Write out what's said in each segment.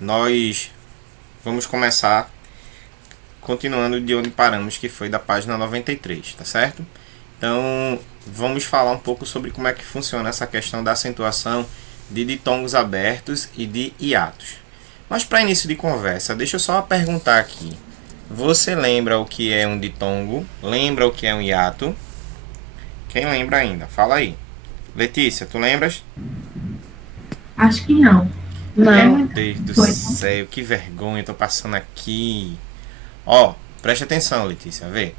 nós vamos começar continuando de onde paramos, que foi da página 93, tá certo? Então, vamos falar um pouco sobre como é que funciona essa questão da acentuação de ditongos abertos e de hiatos. Mas para início de conversa, deixa eu só perguntar aqui. Você lembra o que é um ditongo? Lembra o que é um hiato? Quem lembra ainda? Fala aí. Letícia, tu lembras? Acho que não. Meu Não. Deus do Foi. céu, que vergonha, eu tô passando aqui. Ó, preste atenção, Letícia, vê.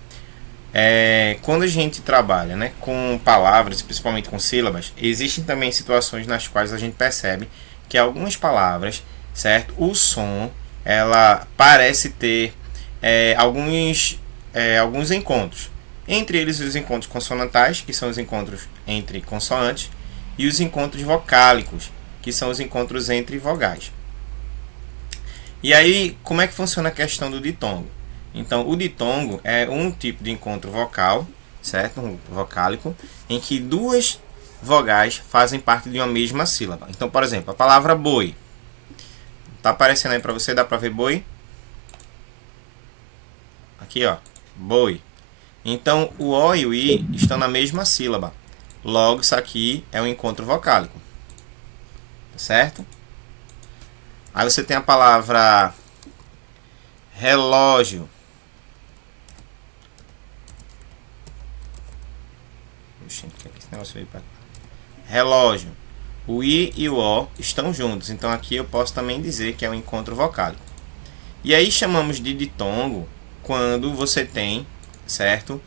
Quando a gente trabalha, né, com palavras, principalmente com sílabas, existem também situações nas quais a gente percebe que algumas palavras, certo? O som, ela parece ter alguns encontros. Entre eles os encontros consonantais, que são os encontros entre consoantes, e os encontros vocálicos, que são os encontros entre vogais. E aí, como é que funciona a questão do ditongo? Então, o ditongo é um tipo de encontro vocal, certo? Um vocálico, em que duas vogais fazem parte de uma mesma sílaba. Então, por exemplo, a palavra boi. Tá aparecendo aí para você, dá para ver boi? Aqui, ó, boi. Então, o O e o I estão na mesma sílaba. Logo, isso aqui é um encontro vocálico, certo? Aí você tem a palavra relógio. Oxente, que esse negócio veio pra... Relógio. O I e o O estão juntos, então aqui eu posso também dizer que é um encontro vocálico. E aí chamamos de ditongo quando você tem, certo?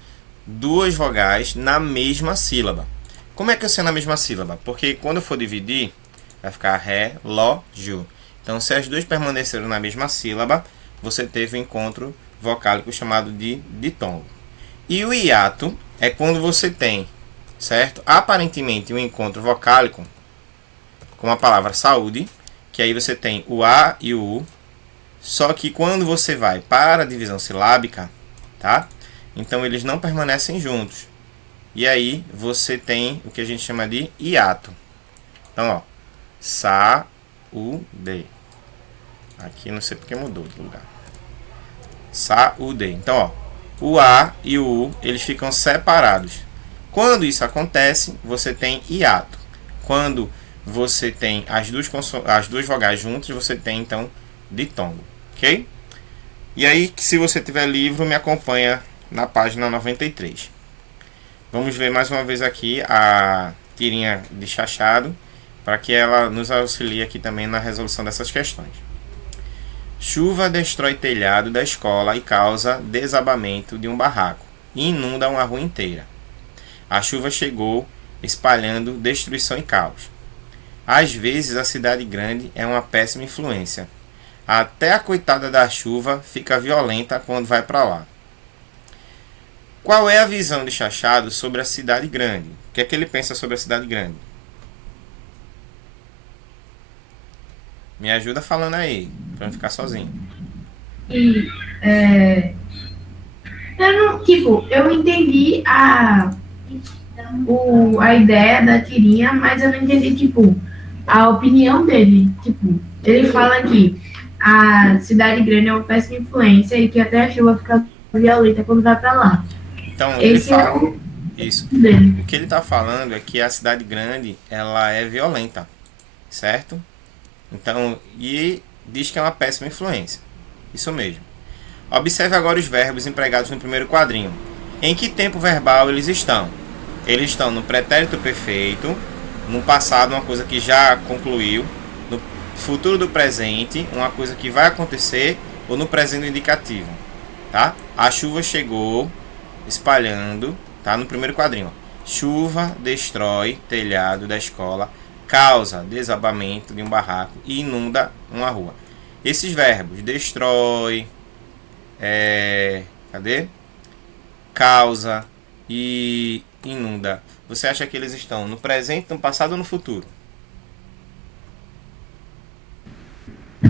Duas vogais na mesma sílaba. Como é que eu sei na mesma sílaba? Porque quando eu for dividir, vai ficar relógio. Então, se as duas permaneceram na mesma sílaba, você teve um encontro vocálico chamado de ditongo. E o hiato é quando você tem, certo? Aparentemente um encontro vocálico com a palavra saúde, que aí você tem o A e o U, só que quando você vai para a divisão silábica, tá? Então eles não permanecem juntos. E aí você tem o que a gente chama de hiato. Então, ó, saúde. Aqui não sei porque mudou de lugar. Saúde. Então, ó, o A e o U, eles ficam separados. Quando isso acontece, você tem hiato. Quando você tem as duas vogais juntas, você tem então ditongo, ok? E aí, se você tiver livro, me acompanha na página 93. Vamos ver mais uma vez aqui a tirinha de chachado, para que ela nos auxilie aqui também na resolução dessas questões. Chuva destrói telhado da escola e causa desabamento de um barraco e inunda uma rua inteira. A chuva chegou espalhando destruição e caos. Às vezes a cidade grande é uma péssima influência. Até a coitada da chuva fica violenta quando vai para lá. Qual é a visão de Chachado sobre a cidade grande? O que é que ele pensa sobre a cidade grande? Me ajuda falando aí, para não ficar sozinho. E é, eu não, tipo, eu entendi a ideia da tirinha, mas eu não entendi, tipo, a opinião dele. Tipo, ele fala que a cidade grande é uma péssima influência e que até a chuva fica violenta quando vai pra lá. Então, ele Esse é fala o isso. dele. O que ele está falando é que a cidade grande, ela é violenta, certo? Então, e diz que é uma péssima influência. Isso mesmo. Observe agora os verbos empregados no primeiro quadrinho. Em que tempo verbal eles estão? Eles estão no pretérito perfeito, no passado, uma coisa que já concluiu, no futuro do presente, uma coisa que vai acontecer, ou no presente indicativo, tá? A chuva chegou espalhando, tá? No primeiro quadrinho. Chuva destrói telhado da escola, causa desabamento de um barraco e inunda uma rua. Esses verbos destrói, cadê? Causa e inunda. Você acha que eles estão no presente, no passado ou no futuro?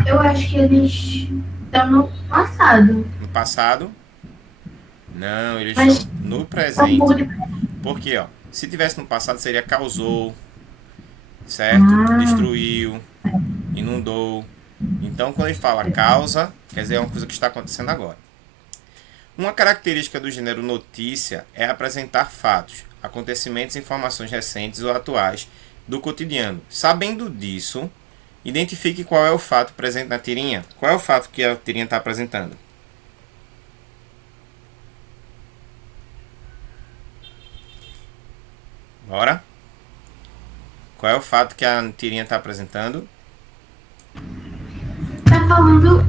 Eu acho que eles estão no passado. No passado? Não, eles estão Mas no é um pouco presente. de. Por quê? Ó? Se tivesse no passado seria causou, certo? Ah, Destruiu, inundou. Então, quando ele fala causa, quer dizer, é uma coisa que está acontecendo agora. Uma característica do gênero notícia é apresentar fatos, acontecimentos e informações recentes ou atuais do cotidiano. Sabendo disso, identifique qual é o fato presente na tirinha. Qual é o fato que a tirinha está apresentando? Bora? Qual é o fato que a tirinha está apresentando? Tá falando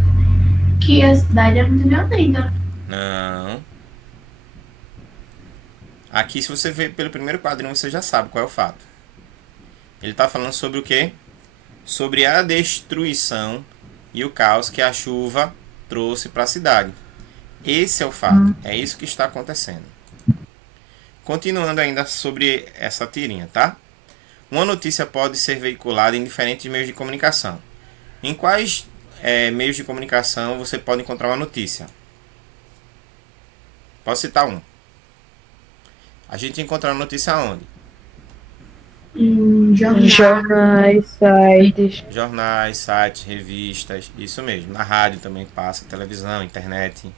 que a cidade é muito violenta. Não. Aqui, se você ver pelo primeiro quadrinho, você já sabe qual é o fato. Ele está falando sobre o quê? Sobre a destruição e o caos que a chuva trouxe para a cidade. Esse é o fato. É isso que está acontecendo. Continuando ainda sobre essa tirinha, tá? Uma notícia pode ser veiculada em diferentes meios de comunicação. Em quais meios de comunicação você pode encontrar uma notícia? Posso citar um. A gente encontra a notícia onde? Jornais, sites. Jornais, sites, revistas, isso mesmo. Na rádio também passa, televisão, internet.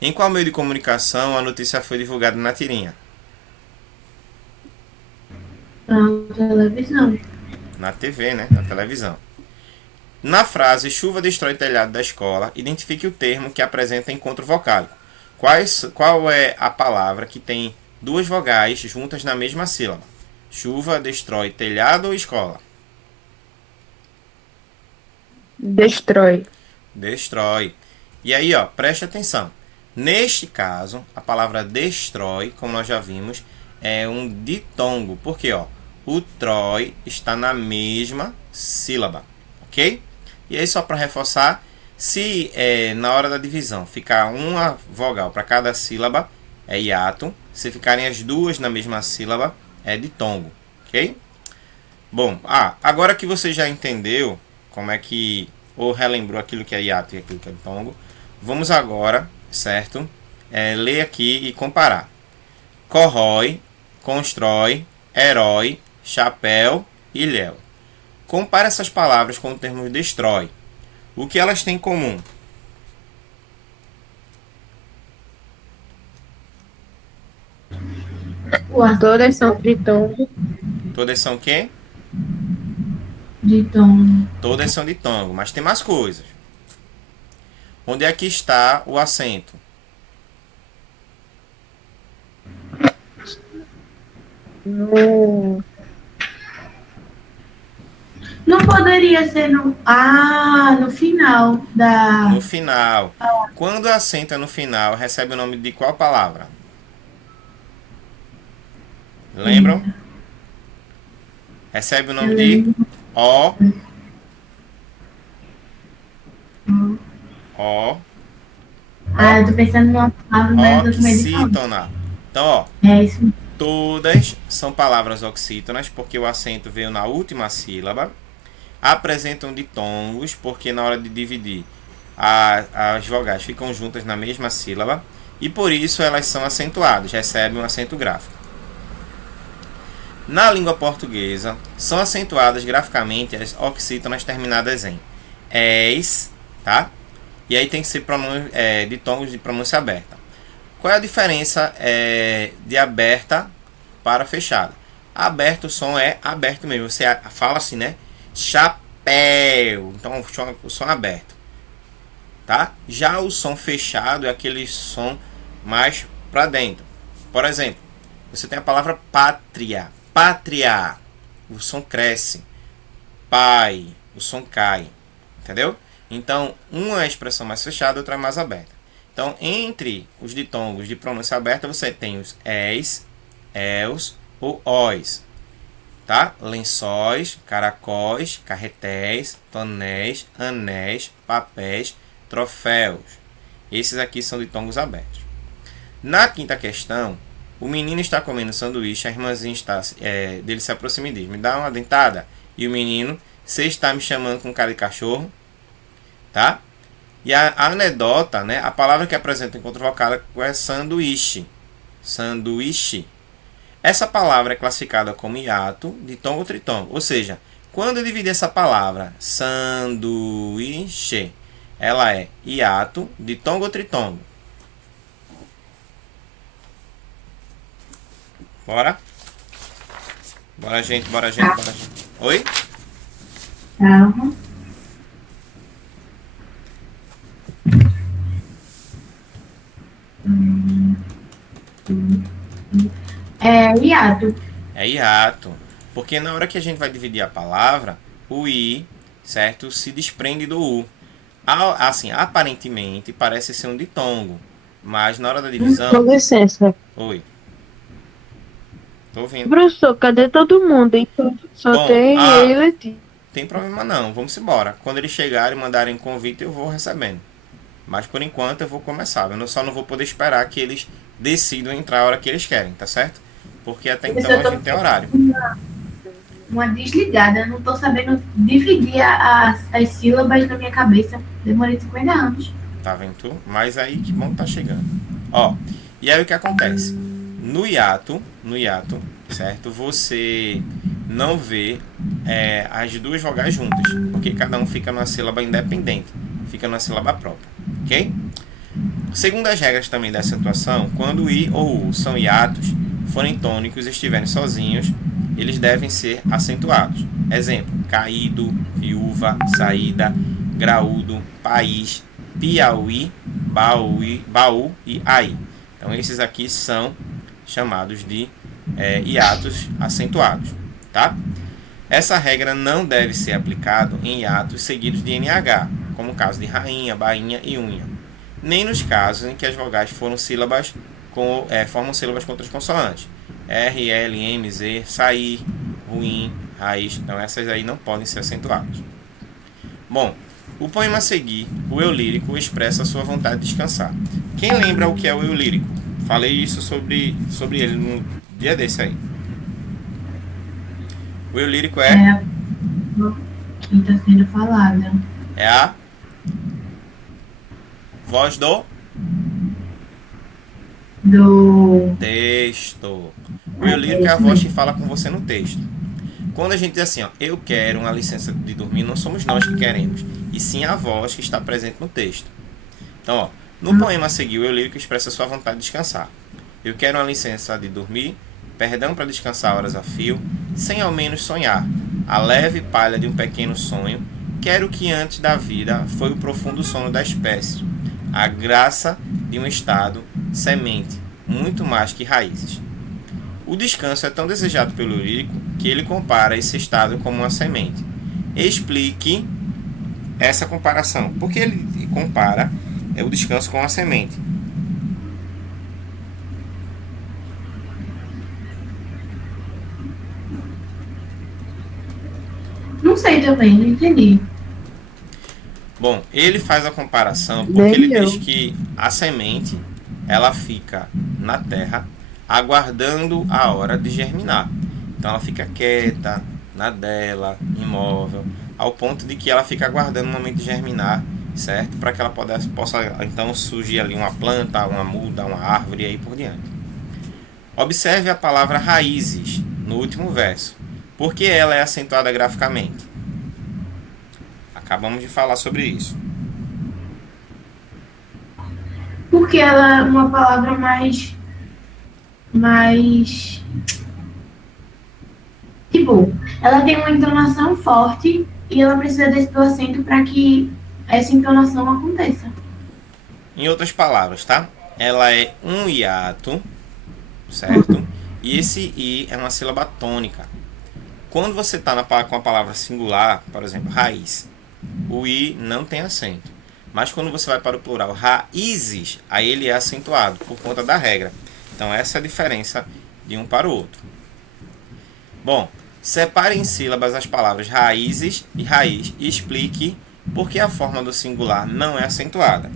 Em qual meio de comunicação a notícia foi divulgada na tirinha? Na televisão. Na TV, né? Na televisão. Na frase chuva destrói telhado da escola, identifique o termo que apresenta encontro vocálico. Qual é a palavra que tem duas vogais juntas na mesma sílaba? Chuva destrói telhado ou escola? Destrói. Destrói. E aí, ó, preste atenção. Neste caso, a palavra destrói, como nós já vimos, é um ditongo. Porque, ó, o trói está na mesma sílaba, ok? E aí, só para reforçar, se na hora da divisão ficar uma vogal para cada sílaba, é hiato. Se ficarem as duas na mesma sílaba, é ditongo, ok? Bom, agora que você já entendeu como é que, ou relembrou aquilo que é hiato e aquilo que é ditongo, vamos agora, certo? Ler aqui e comparar. Corrói, constrói, herói, chapéu, ilhéu. Compare essas palavras com o termo destrói. O que elas têm em comum? Todas são ditongo. Todas são quê? Ditongo. Todas são ditongo, mas tem mais coisas. Onde é que está o acento? No... Não poderia ser no. No final da. No final. Quando o acento é no final, recebe o nome de qual palavra? Lembram? Recebe o nome de O. Eu tô pensando numa palavra, mas eu tô meio de Oxítona. Então, ó, É isso. todas são palavras oxítonas, porque o acento veio na última sílaba. Apresentam ditongos, porque na hora de dividir as vogais ficam juntas na mesma sílaba. E por isso elas são acentuadas, recebem um acento gráfico. Na língua portuguesa, são acentuadas graficamente as oxítonas terminadas em es, tá? E aí tem que ser ditongos de pronúncia aberta. Qual é a diferença de aberta para fechada? Aberto, o som é aberto mesmo. Você fala assim, né? Chapéu. Então, o som aberto. Tá? Já o som fechado é aquele som mais para dentro. Por exemplo, você tem a palavra pátria. Pátria. O som cresce. Pai. O som cai. Entendeu? Então, uma é a expressão mais fechada, outra é mais aberta. Então, entre os ditongos de pronúncia aberta, você tem os es, els ou os. Tá? Lençóis, caracóis, carretéis, tonéis, anéis, papéis, troféus. Esses aqui são ditongos abertos. Na quinta questão, o menino está comendo sanduíche, a irmãzinha dele se aproxima e diz: me dá uma dentada. E o menino: você está me chamando com cara de cachorro? Tá? E a anedota, né? A palavra que apresenta o encontro vocálico é sanduíche. Sanduíche. Essa palavra é classificada como hiato, ditongo ou tritongo. Ou seja, Quando eu dividir essa palavra, sanduíche, ela é hiato, ditongo ou tritongo? Bora? Bora, gente, bora, gente, bora, gente. Oi? Calma. É hiato. É hiato. Porque na hora que a gente vai dividir a palavra, o i, certo, se desprende do u. Assim, aparentemente parece ser um ditongo, mas na hora da Com divisão... licença. Oi, tô ouvindo. Professor, cadê todo mundo? Então, só Bom, tem eu e Letícia. tem problema não, vamos embora. Quando eles chegarem e mandarem convite, eu vou recebendo. Mas por enquanto eu vou começar. Só não vou poder esperar que eles decidam entrar a hora que eles querem, tá certo? Porque até então a gente tem horário. Uma desligada. Eu não tô sabendo dividir as sílabas na minha cabeça. Demorei 50 anos. Tá vendo tu? Mas aí que bom que tá chegando. Ó, e aí o que acontece? No hiato, certo? Você não vê as duas vogais juntas, porque cada um fica numa sílaba independente, fica numa sílaba própria, ok? Segundo as regras também da acentuação, quando o i ou o u são hiatos, forem tônicos e estiverem sozinhos, eles devem ser acentuados. Exemplo, caído, viúva, saída, graúdo, país, Piauí, baú e aí. Então esses aqui são chamados de hiatos acentuados, tá? Essa regra não deve ser aplicada em hiatos seguidos de NH, como o caso de rainha, bainha e unha, nem nos casos em que as vogais formam sílabas com outras consoantes, R, L, M, Z, sair, ruim, raiz. Então essas aí não podem ser acentuadas. Bom, o poema a seguir, o eu lírico, expressa a sua vontade de descansar. Quem lembra o que é o eu lírico? Falei isso sobre ele no dia desse aí. O eu lírico É a que está sendo falada. é a voz do texto. O eu lírico é a voz que fala com você no texto. Quando a gente diz assim, ó, eu quero uma licença de dormir, não somos nós que queremos, e sim a voz que está presente no texto. Então, ó, no poema a seguir, o eu lírico expressa sua vontade de descansar. Eu quero uma licença de dormir, perdão para descansar horas a fio, sem ao menos sonhar, a leve palha de um pequeno sonho, quero que antes da vida foi o profundo sono da espécie, a graça de um estado, semente, muito mais que raízes. O descanso é tão desejado pelo lírico que ele compara esse estado como uma semente. Explique essa comparação. Por que ele compara o descanso com a semente? Não sei também, não entendi. Bom, ele faz a comparação porque Nem ele eu. diz que a semente ela fica na terra aguardando a hora de germinar. Então ela fica quieta, na dela, imóvel, ao ponto de que ela fica aguardando o momento de germinar, certo? Para que ela possa então surgir ali uma planta, uma muda, uma árvore e aí por diante. Observe a palavra raízes no último verso. Por que ela é acentuada graficamente? Acabamos de falar sobre isso. Porque ela é uma palavra mais. Tipo, ela tem uma entonação forte e ela precisa desse do acento para que essa entonação aconteça. Em outras palavras, tá? Ela é um hiato, certo? E esse i é uma sílaba tônica. Quando você está com a palavra singular, por exemplo, raiz, o i não tem acento. Mas quando você vai para o plural, raízes, aí ele é acentuado por conta da regra. Então essa é a diferença de um para o outro. Bom, separe em sílabas as palavras raízes e raiz e explique por que a forma do singular não é acentuada.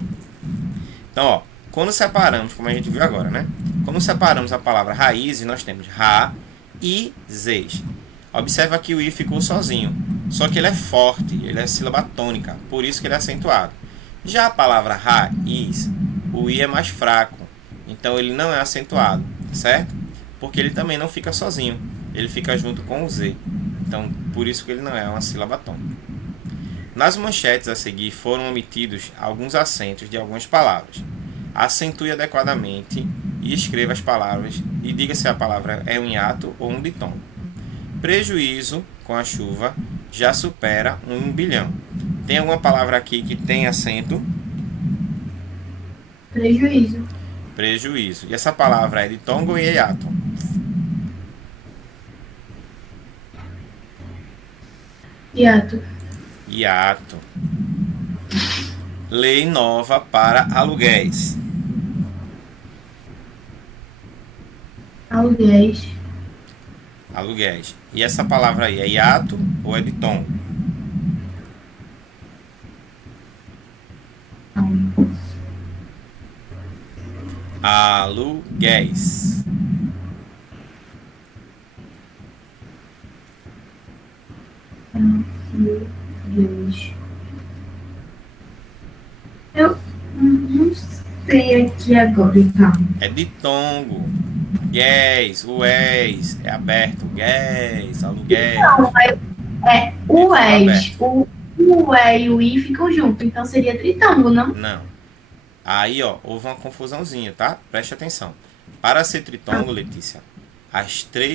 Então, ó, quando separamos, como a gente viu agora, né? Quando separamos a palavra raízes, nós temos ra-i-zes. Observa que o i ficou sozinho, só que ele é forte, ele é sílaba tônica, por isso que ele é acentuado. Já a palavra raiz, o i é mais fraco, então ele não é acentuado, certo? Porque ele também não fica sozinho, ele fica junto com o z. Então Então, por isso que ele não é uma sílaba tônica. Nas manchetes a seguir foram omitidos alguns acentos de algumas palavras. Acentue adequadamente e escreva as palavras e diga se a palavra é um hiato ou um ditongo. Prejuízo com a chuva já supera 1 bilhão. Tem alguma palavra aqui que tem acento? Prejuízo. Prejuízo. E essa palavra é ditongo ou hiato? Hiato. Hiato. Lei nova para aluguéis. Aluguéis. Aluguéis. E essa palavra aí é hiato ou é ditongo? Aluguéis. Aluguéis. Eu não sei aqui agora, calma. É ditongo. Gués, ués, é aberto. Gués, aluguéis. Não, é o Aberto. ES. O E e o I ficam juntos, então seria tritango, não? Não. Aí, ó, houve uma confusãozinha, tá? Preste atenção. Para ser tritongo, Letícia,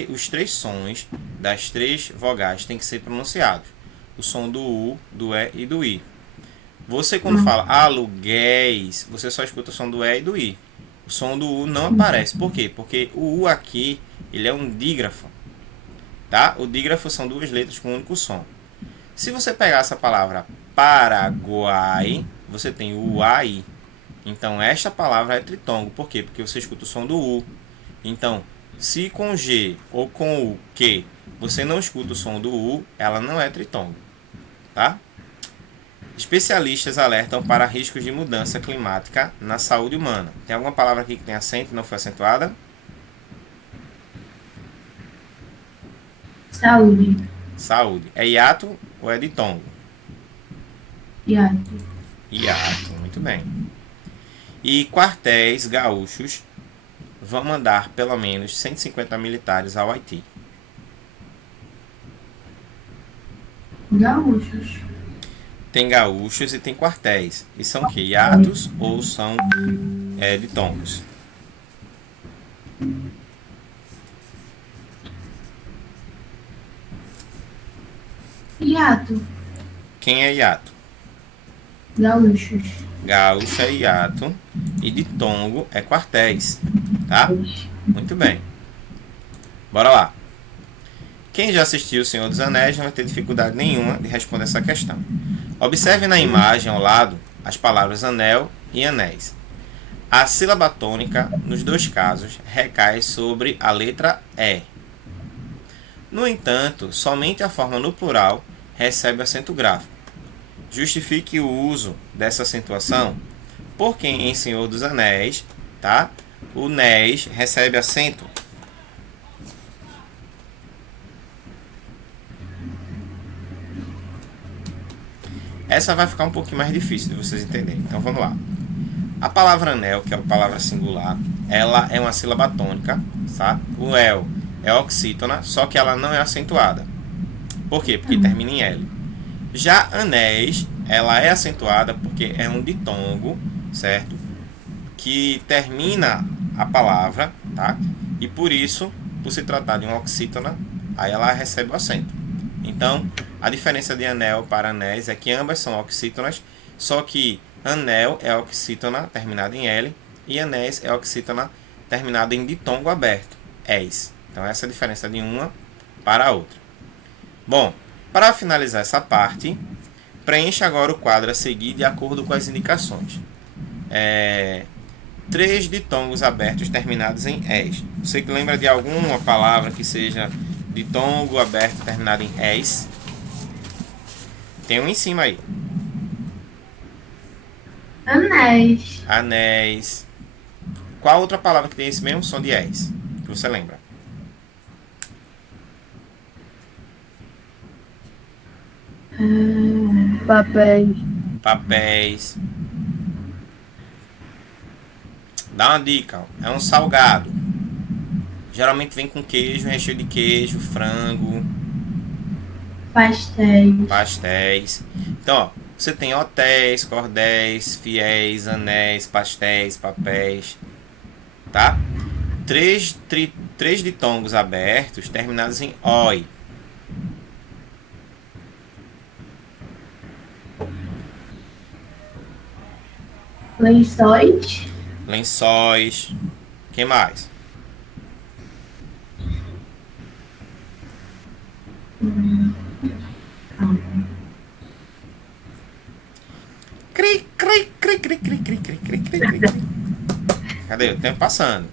os três sons das três vogais têm que ser pronunciados. O som do U, do E e do I. Você, quando fala aluguéis, você só escuta o som do E e do I. O som do U não aparece. Por quê? Porque o U aqui, ele é um dígrafo. Tá? O dígrafo são duas letras com um único som. Se você pegar essa palavra Paraguai, você tem o UAI. Então, esta palavra é tritongo. Por quê? Porque você escuta o som do U. Então, se com G ou com o Q você não escuta o som do U, ela não é tritongo. Tá? Especialistas alertam para riscos de mudança climática na saúde humana. Tem alguma palavra aqui que tem acento e não foi acentuada? Saúde. Saúde. É hiato ou é ditongo? Hiato. Hiato, muito bem. E quartéis gaúchos vão mandar pelo menos 150 militares ao Haiti. Gaúchos. Tem gaúchos e tem quartéis. E são que? Hiatos ou são ditongos? Hiato. Quem é hiato? Gaúchos. Gaúcho é hiato e ditongo é quartéis. Tá? Muito bem. Bora lá. Quem já assistiu O Senhor dos Anéis não vai ter dificuldade nenhuma de responder essa questão. Observe na imagem ao lado as palavras anel e anéis. A sílaba tônica, nos dois casos, recai sobre a letra E. No entanto, somente a forma no plural recebe acento gráfico. Justifique o uso dessa acentuação porque em Senhor dos Anéis, tá? O Nés recebe acento. Essa vai ficar um pouquinho mais difícil de vocês entenderem. Então vamos lá. A palavra anel, que é a palavra singular, ela é uma sílaba tônica, tá? O el é oxítona, só que ela não é acentuada. Por quê? Porque termina em L. Já anéis, ela é acentuada porque é um ditongo, certo? Que termina a palavra, tá? E por isso, por se tratar de uma oxítona, aí ela recebe o acento. Então, a diferença de anel para anéis é que ambas são oxítonas, só que anel é oxítona terminada em L e anéis é oxítona terminada em ditongo aberto, es. Então, essa é a diferença de uma para a outra. Bom, para finalizar essa parte, preencha agora o quadro a seguir de acordo com as indicações. 3 ditongos abertos terminados em es. Você que lembra de alguma palavra que seja ditongo aberto terminado em es? Tem um em cima aí. Anéis. Anéis. Qual outra palavra que tem esse mesmo som de es? Que você lembra? Papéis. Papéis. Dá uma dica. É um salgado. Geralmente vem com queijo, recheio de queijo, frango. Pastéis. Pastéis. Então, ó, você tem hotéis, cordéis, fiéis, anéis, pastéis, papéis, tá? Três ditongos abertos terminados em oi. Lençóis. Lençóis. Quem mais? Cri, cri, cri, cri, cri, cri, cri, cri, cri, cri. Cadê? O tempo passando.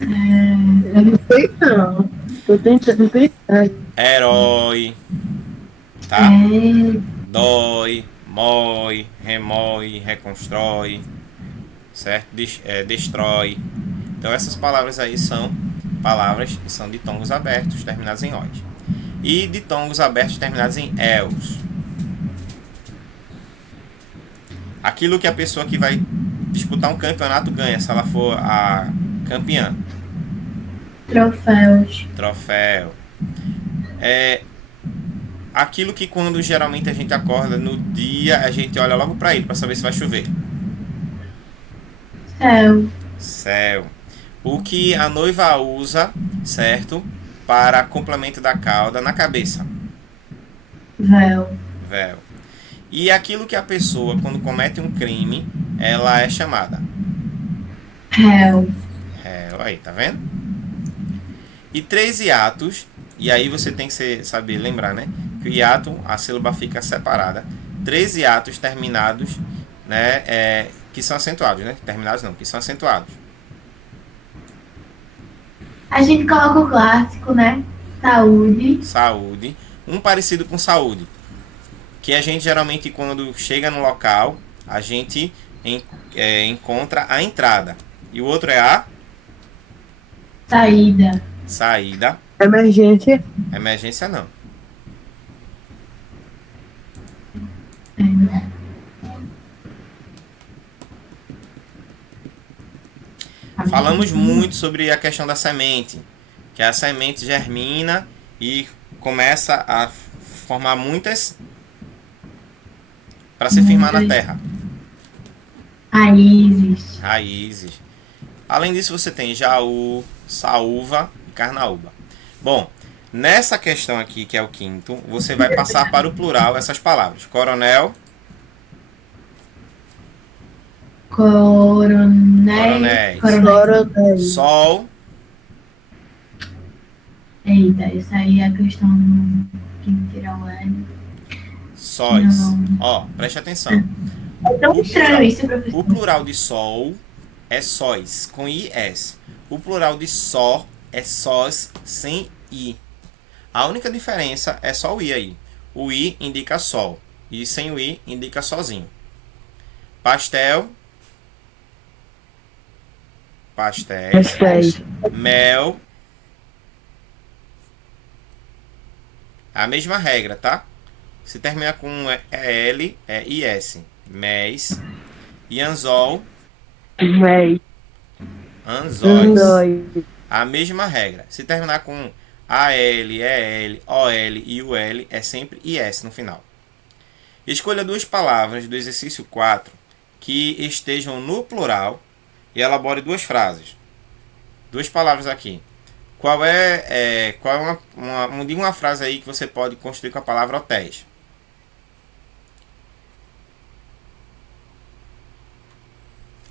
Eu não sei não. Tô tentando pensar. Herói. Tá? Dói, mói, remói, reconstrói, certo? Destrói. Então essas palavras aí são palavras que são ditongos abertos terminados em ois. E ditongos abertos terminados em els. Aquilo que a pessoa que vai disputar um campeonato ganha, se ela for a campeã. Troféus. Troféu. Aquilo que quando geralmente a gente acorda no dia, a gente olha logo para ele para saber se vai chover. Céu. Céu. O que a noiva usa, certo? Para complemento da cauda na cabeça. Véu. Véu. E aquilo que a pessoa, quando comete um crime, ela é chamada. Réu. Réu. Aí, tá vendo? E 3 hiatos. E aí você tem que saber lembrar, né? Que o hiato, a sílaba fica separada. 3 hiatos terminados, né? Que são acentuados, né? Terminados não, que são acentuados. A gente coloca o clássico, né? Saúde. Saúde. Um parecido com saúde. Que a gente geralmente, quando chega no local, a gente encontra a entrada. E o outro é a Saída. saída. Emergência. Emergência não. Falamos muito sobre a questão da semente. Que a semente germina e começa a formar muitas para se firmar na terra. Raízes. Raízes. Além disso, você tem jaú, saúva e carnaúba. Bom, nessa questão aqui, que é o quinto, você vai passar para o plural essas palavras. Coronel. Coronéis. Coronéis. Sol. Eita, isso aí é a questão que me tirar o L. Sóis. Não. Ó, preste atenção. É tão estranho isso, O professor. plural de sol é sóis, com IS. O plural de só é sós, sem I. A única diferença é só o I aí. O I indica sol. E sem o I indica sozinho. Pastel. Pastéis. Pastéis. Mel. A mesma regra, tá? Se terminar com L, é IS. Mês. E anzol. Véi. Anzóis. Andói. A mesma regra. Se terminar com AL, EL, OL e UL, é sempre IS no final. Escolha 2 palavras do exercício 4 que estejam no plural e elabore 2 frases. 2 palavras aqui. Qual é uma frase aí que você pode construir com a palavra hotéis?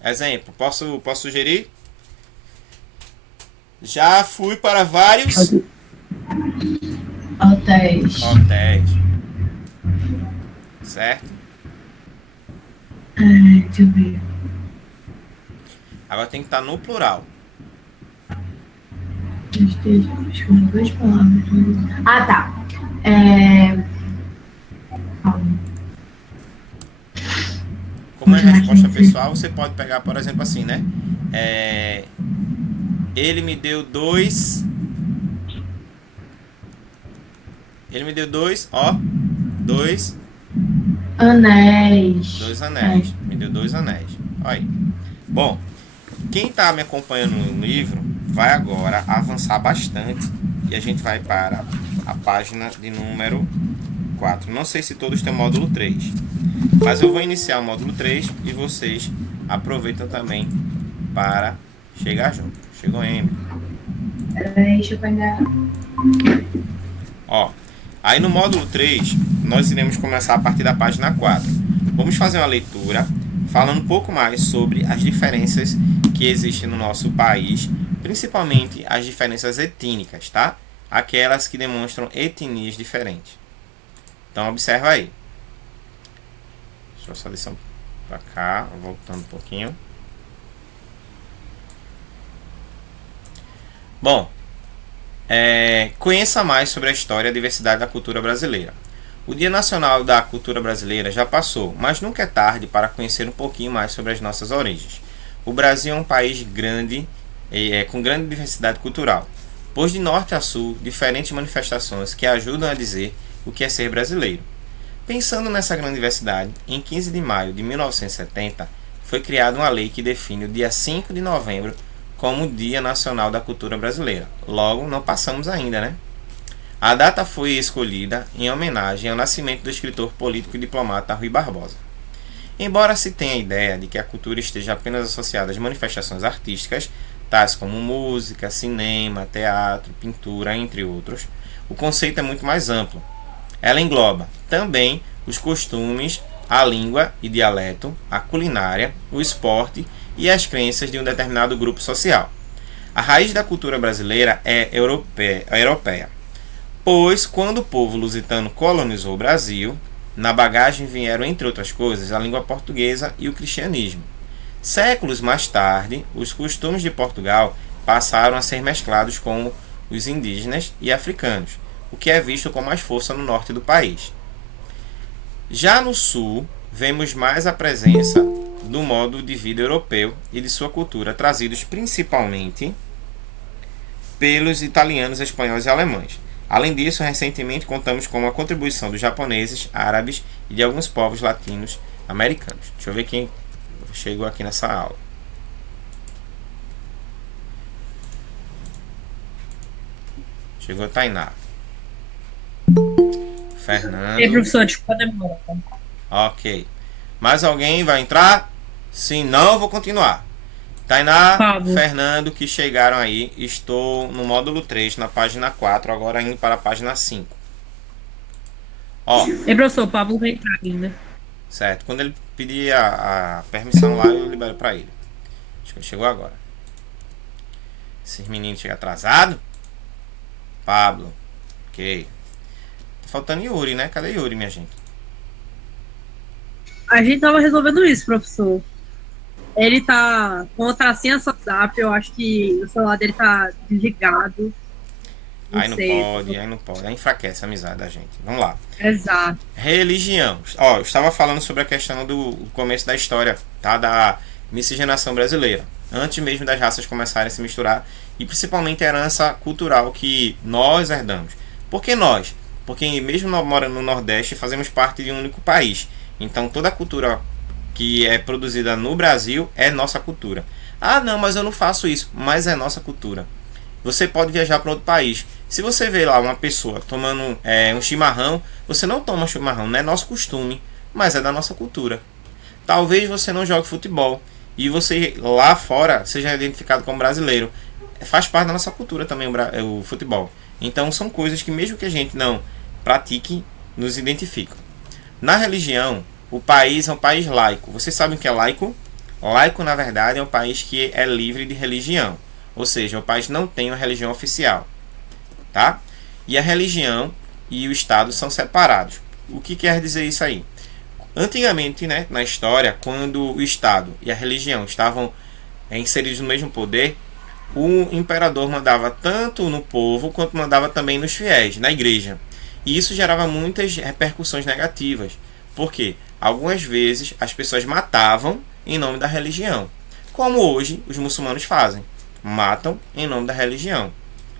Exemplo, posso sugerir? Já fui para vários Hotéis. hotéis. Certo? Deixa eu ver. Agora tem que estar no plural. Escolhi 2 palavras. Ah, tá. Como é resposta pessoal, você pode pegar, por exemplo, assim, né? Ele me deu 2. Ele me deu 2, ó. 2 Anéis. anéis. Me deu 2 anéis. Olha aí. Bom, quem está me acompanhando no livro vai agora avançar bastante e a gente vai para a página de número 4. Não sei se todos têm o módulo 3, mas eu vou iniciar o módulo 3 e vocês aproveitam também para chegar junto. Chegou, Emily. Deixa eu pegar. Ó, aí no módulo 3, nós iremos começar a partir da página 4. Vamos fazer uma leitura falando um pouco mais sobre as diferenças que existem no nosso país, principalmente as diferenças étnicas, tá? Aquelas que demonstram etnias diferentes. Então, observa aí. Deixa eu só descer para cá, voltando um pouquinho. Bom, conheça mais sobre a história e a diversidade da cultura brasileira. O Dia Nacional da Cultura Brasileira já passou, mas nunca é tarde para conhecer um pouquinho mais sobre as nossas origens. O Brasil é um país grande, com grande diversidade cultural, pois de norte a sul, diferentes manifestações que ajudam a dizer o que é ser brasileiro. Pensando nessa grande diversidade, em 15 de maio de 1970, foi criada uma lei que define o dia 5 de novembro como Dia Nacional da Cultura Brasileira. Logo, não passamos ainda, né? A data foi escolhida em homenagem ao nascimento do escritor político e diplomata Rui Barbosa. Embora se tenha a ideia de que a cultura esteja apenas associada às manifestações artísticas, tais como música, cinema, teatro, pintura, entre outros, o conceito é muito mais amplo. Ela engloba também os costumes, a língua e dialeto, a culinária, o esporte e as crenças de um determinado grupo social. A raiz da cultura brasileira é europeia, pois quando o povo lusitano colonizou o Brasil, na bagagem vieram, entre outras coisas, a língua portuguesa e o cristianismo. Séculos mais tarde, os costumes de Portugal passaram a ser mesclados com os indígenas e africanos, o que é visto com mais força no norte do país. Já no sul, vemos mais a presença do modo de vida europeu e de sua cultura, trazidos principalmente pelos italianos, espanhóis e alemães. Além disso, recentemente contamos com a contribuição dos japoneses, árabes e de alguns povos latinos americanos. Deixa eu ver quem chegou aqui nessa aula. Chegou Tainá. Fernando. E aí, professor, desculpa a demora. Ok. Mais alguém vai entrar? Se não, eu vou continuar. Tainá, Pablo. Fernando, que chegaram aí. Estou no módulo 3, na página 4, agora indo para a página 5. Ó, E professor, o Pablo vai entrar ainda. certo. Quando ele pedir a permissão lá, eu libero para ele. Acho que ele chegou agora. Esses meninos chegam atrasados. Pablo. Ok. Tá faltando Yuri, né? Cadê Yuri, minha gente? A gente tava resolvendo isso, professor. Ele tá com outra senha do WhatsApp, eu acho que o celular dele tá desligado. Aí não sei. pode, aí não pode. Aí enfraquece a amizade da gente. Vamos lá. Exato. Religião. Ó, eu estava falando sobre a questão do começo da história, tá? Da miscigenação brasileira. Antes mesmo das raças começarem a se misturar. E principalmente a herança cultural que nós herdamos. Por que nós? Porque mesmo morando no Nordeste, fazemos parte de um único país. Então toda a cultura que é produzida no Brasil é nossa cultura. Ah, não, mas eu não faço isso. Mas é nossa cultura. Você pode viajar para outro país. Se você vê lá uma pessoa tomando um chimarrão, você não toma chimarrão, não é nosso costume, mas é da nossa cultura. Talvez você não jogue futebol e você lá fora seja identificado como brasileiro. Faz parte da nossa cultura também o futebol. Então são coisas que mesmo que a gente não pratique, nos identificam. Na religião, o país é um país laico. Vocês sabem o que é laico? Laico, na verdade, é um país que é livre de religião. Ou seja, o país não tem uma religião oficial. Tá? E a religião e o Estado são separados. O que quer dizer isso aí? Antigamente, né, na história, quando o Estado e a religião estavam inseridos no mesmo poder, o imperador mandava tanto no povo quanto mandava também nos fiéis, na igreja. E isso gerava muitas repercussões negativas. Por quê? Algumas vezes as pessoas matavam em nome da religião. Como hoje os muçulmanos fazem. Matam em nome da religião.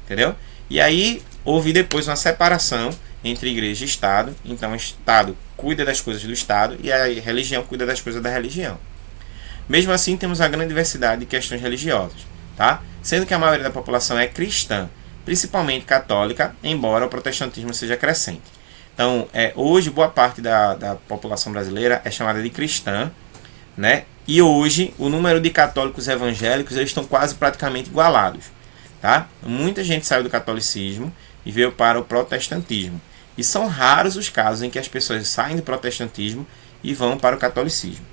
Entendeu? E aí houve depois uma separação entre igreja e Estado. Então o Estado cuida das coisas do Estado e a religião cuida das coisas da religião. Mesmo assim, temos uma grande diversidade de questões religiosas. Tá? Sendo que a maioria da população é cristã. principalmente católica, embora o protestantismo seja crescente. Então, hoje, boa parte da população brasileira é chamada de cristã, né? E hoje, o número de católicos evangélicos eles estão quase praticamente igualados. Tá? Muita gente saiu do catolicismo e veio para o protestantismo. E são raros os casos em que as pessoas saem do protestantismo e vão para o catolicismo.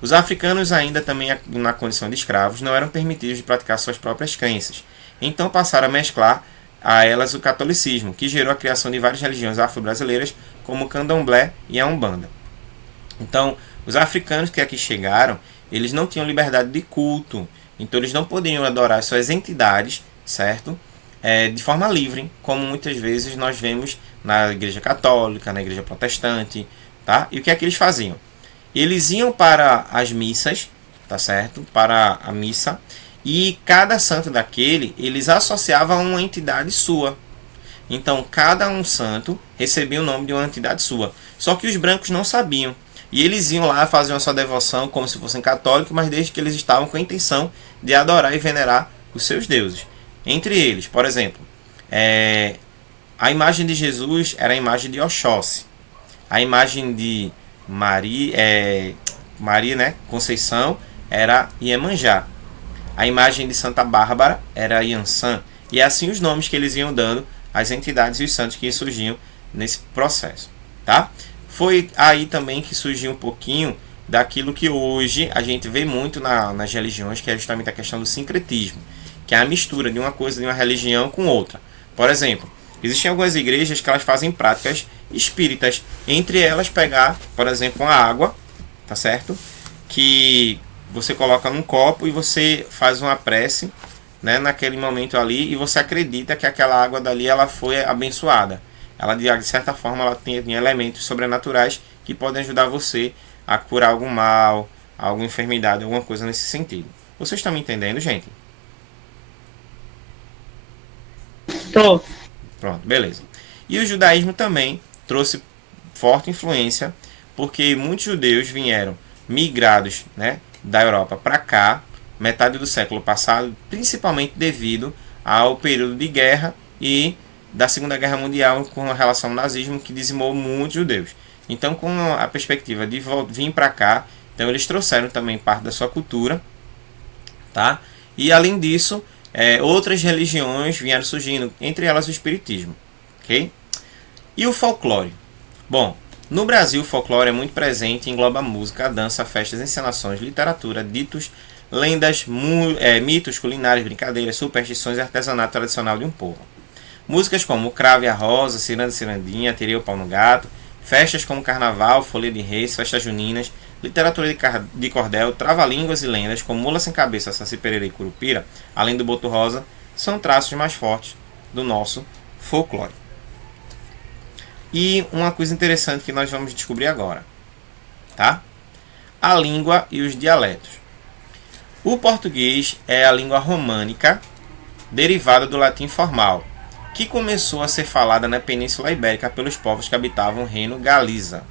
Os africanos, ainda também na condição de escravos, não eram permitidos de praticar suas próprias crenças. Então passaram a mesclar a elas o catolicismo, que gerou a criação de várias religiões afro-brasileiras, como o candomblé e a umbanda. Então, os africanos que aqui chegaram, eles não tinham liberdade de culto. Então, eles não poderiam adorar suas entidades, certo? De forma livre, como muitas vezes nós vemos na igreja católica, na igreja protestante, tá? E o que é que eles faziam? Eles iam para as missas, tá certo? Para a missa, e cada santo daquele, eles associavam a uma entidade sua. Então, cada um santo recebia o nome de uma entidade sua. Só que os brancos não sabiam. E eles iam lá fazer a sua devoção como se fossem católicos, mas desde que eles estavam com a intenção de adorar e venerar os seus deuses. Entre eles, por exemplo, a imagem de Jesus era a imagem de Oxóssi. A imagem de Maria, né, Conceição, era Iemanjá. A imagem de Santa Bárbara era Iansã. E assim os nomes que eles iam dando às entidades e os santos que surgiam nesse processo. Tá? Foi aí também que surgiu um pouquinho daquilo que hoje a gente vê muito nas religiões, que é justamente a questão do sincretismo, que é a mistura de uma coisa de uma religião com outra. Por exemplo, existem algumas igrejas que elas fazem práticas espíritas, entre elas pegar, por exemplo, a água, tá certo? Que você coloca num copo e você faz uma prece, né, naquele momento ali, e você acredita que aquela água dali ela foi abençoada. Ela, de certa forma, ela tem elementos sobrenaturais que podem ajudar você a curar algum mal, alguma enfermidade, alguma coisa nesse sentido. Vocês estão me entendendo, gente? Tô. Pronto, beleza. E o judaísmo também trouxe forte influência, porque muitos judeus vieram migrados, né, da Europa para cá, metade do século passado, principalmente devido ao período de guerra e da Segunda Guerra Mundial com relação ao nazismo, que dizimou muitos judeus. Então, com a perspectiva de vir para cá, então eles trouxeram também parte da sua cultura, tá? E além disso, outras religiões vieram surgindo, entre elas o espiritismo, ok? E o folclore? Bom, no Brasil o folclore é muito presente e engloba música, dança, festas, encenações, literatura, ditos, lendas, mitos, culinários, brincadeiras, superstições e artesanato tradicional de um povo. Músicas como o Cravo e a Rosa, Ciranda e Cirandinha, Tirei o Pau no Gato, festas como Carnaval, Folia de Reis, festas juninas, literatura de cordel, trava-línguas e lendas como Mula Sem Cabeça, Saci Pereira e Curupira, além do Boto Rosa, são traços mais fortes do nosso folclore. E uma coisa interessante que nós vamos descobrir agora, tá? A língua e os dialetos. O português é a língua românica derivada do latim formal, que começou a ser falada na Península Ibérica pelos povos que habitavam o reino Galiza,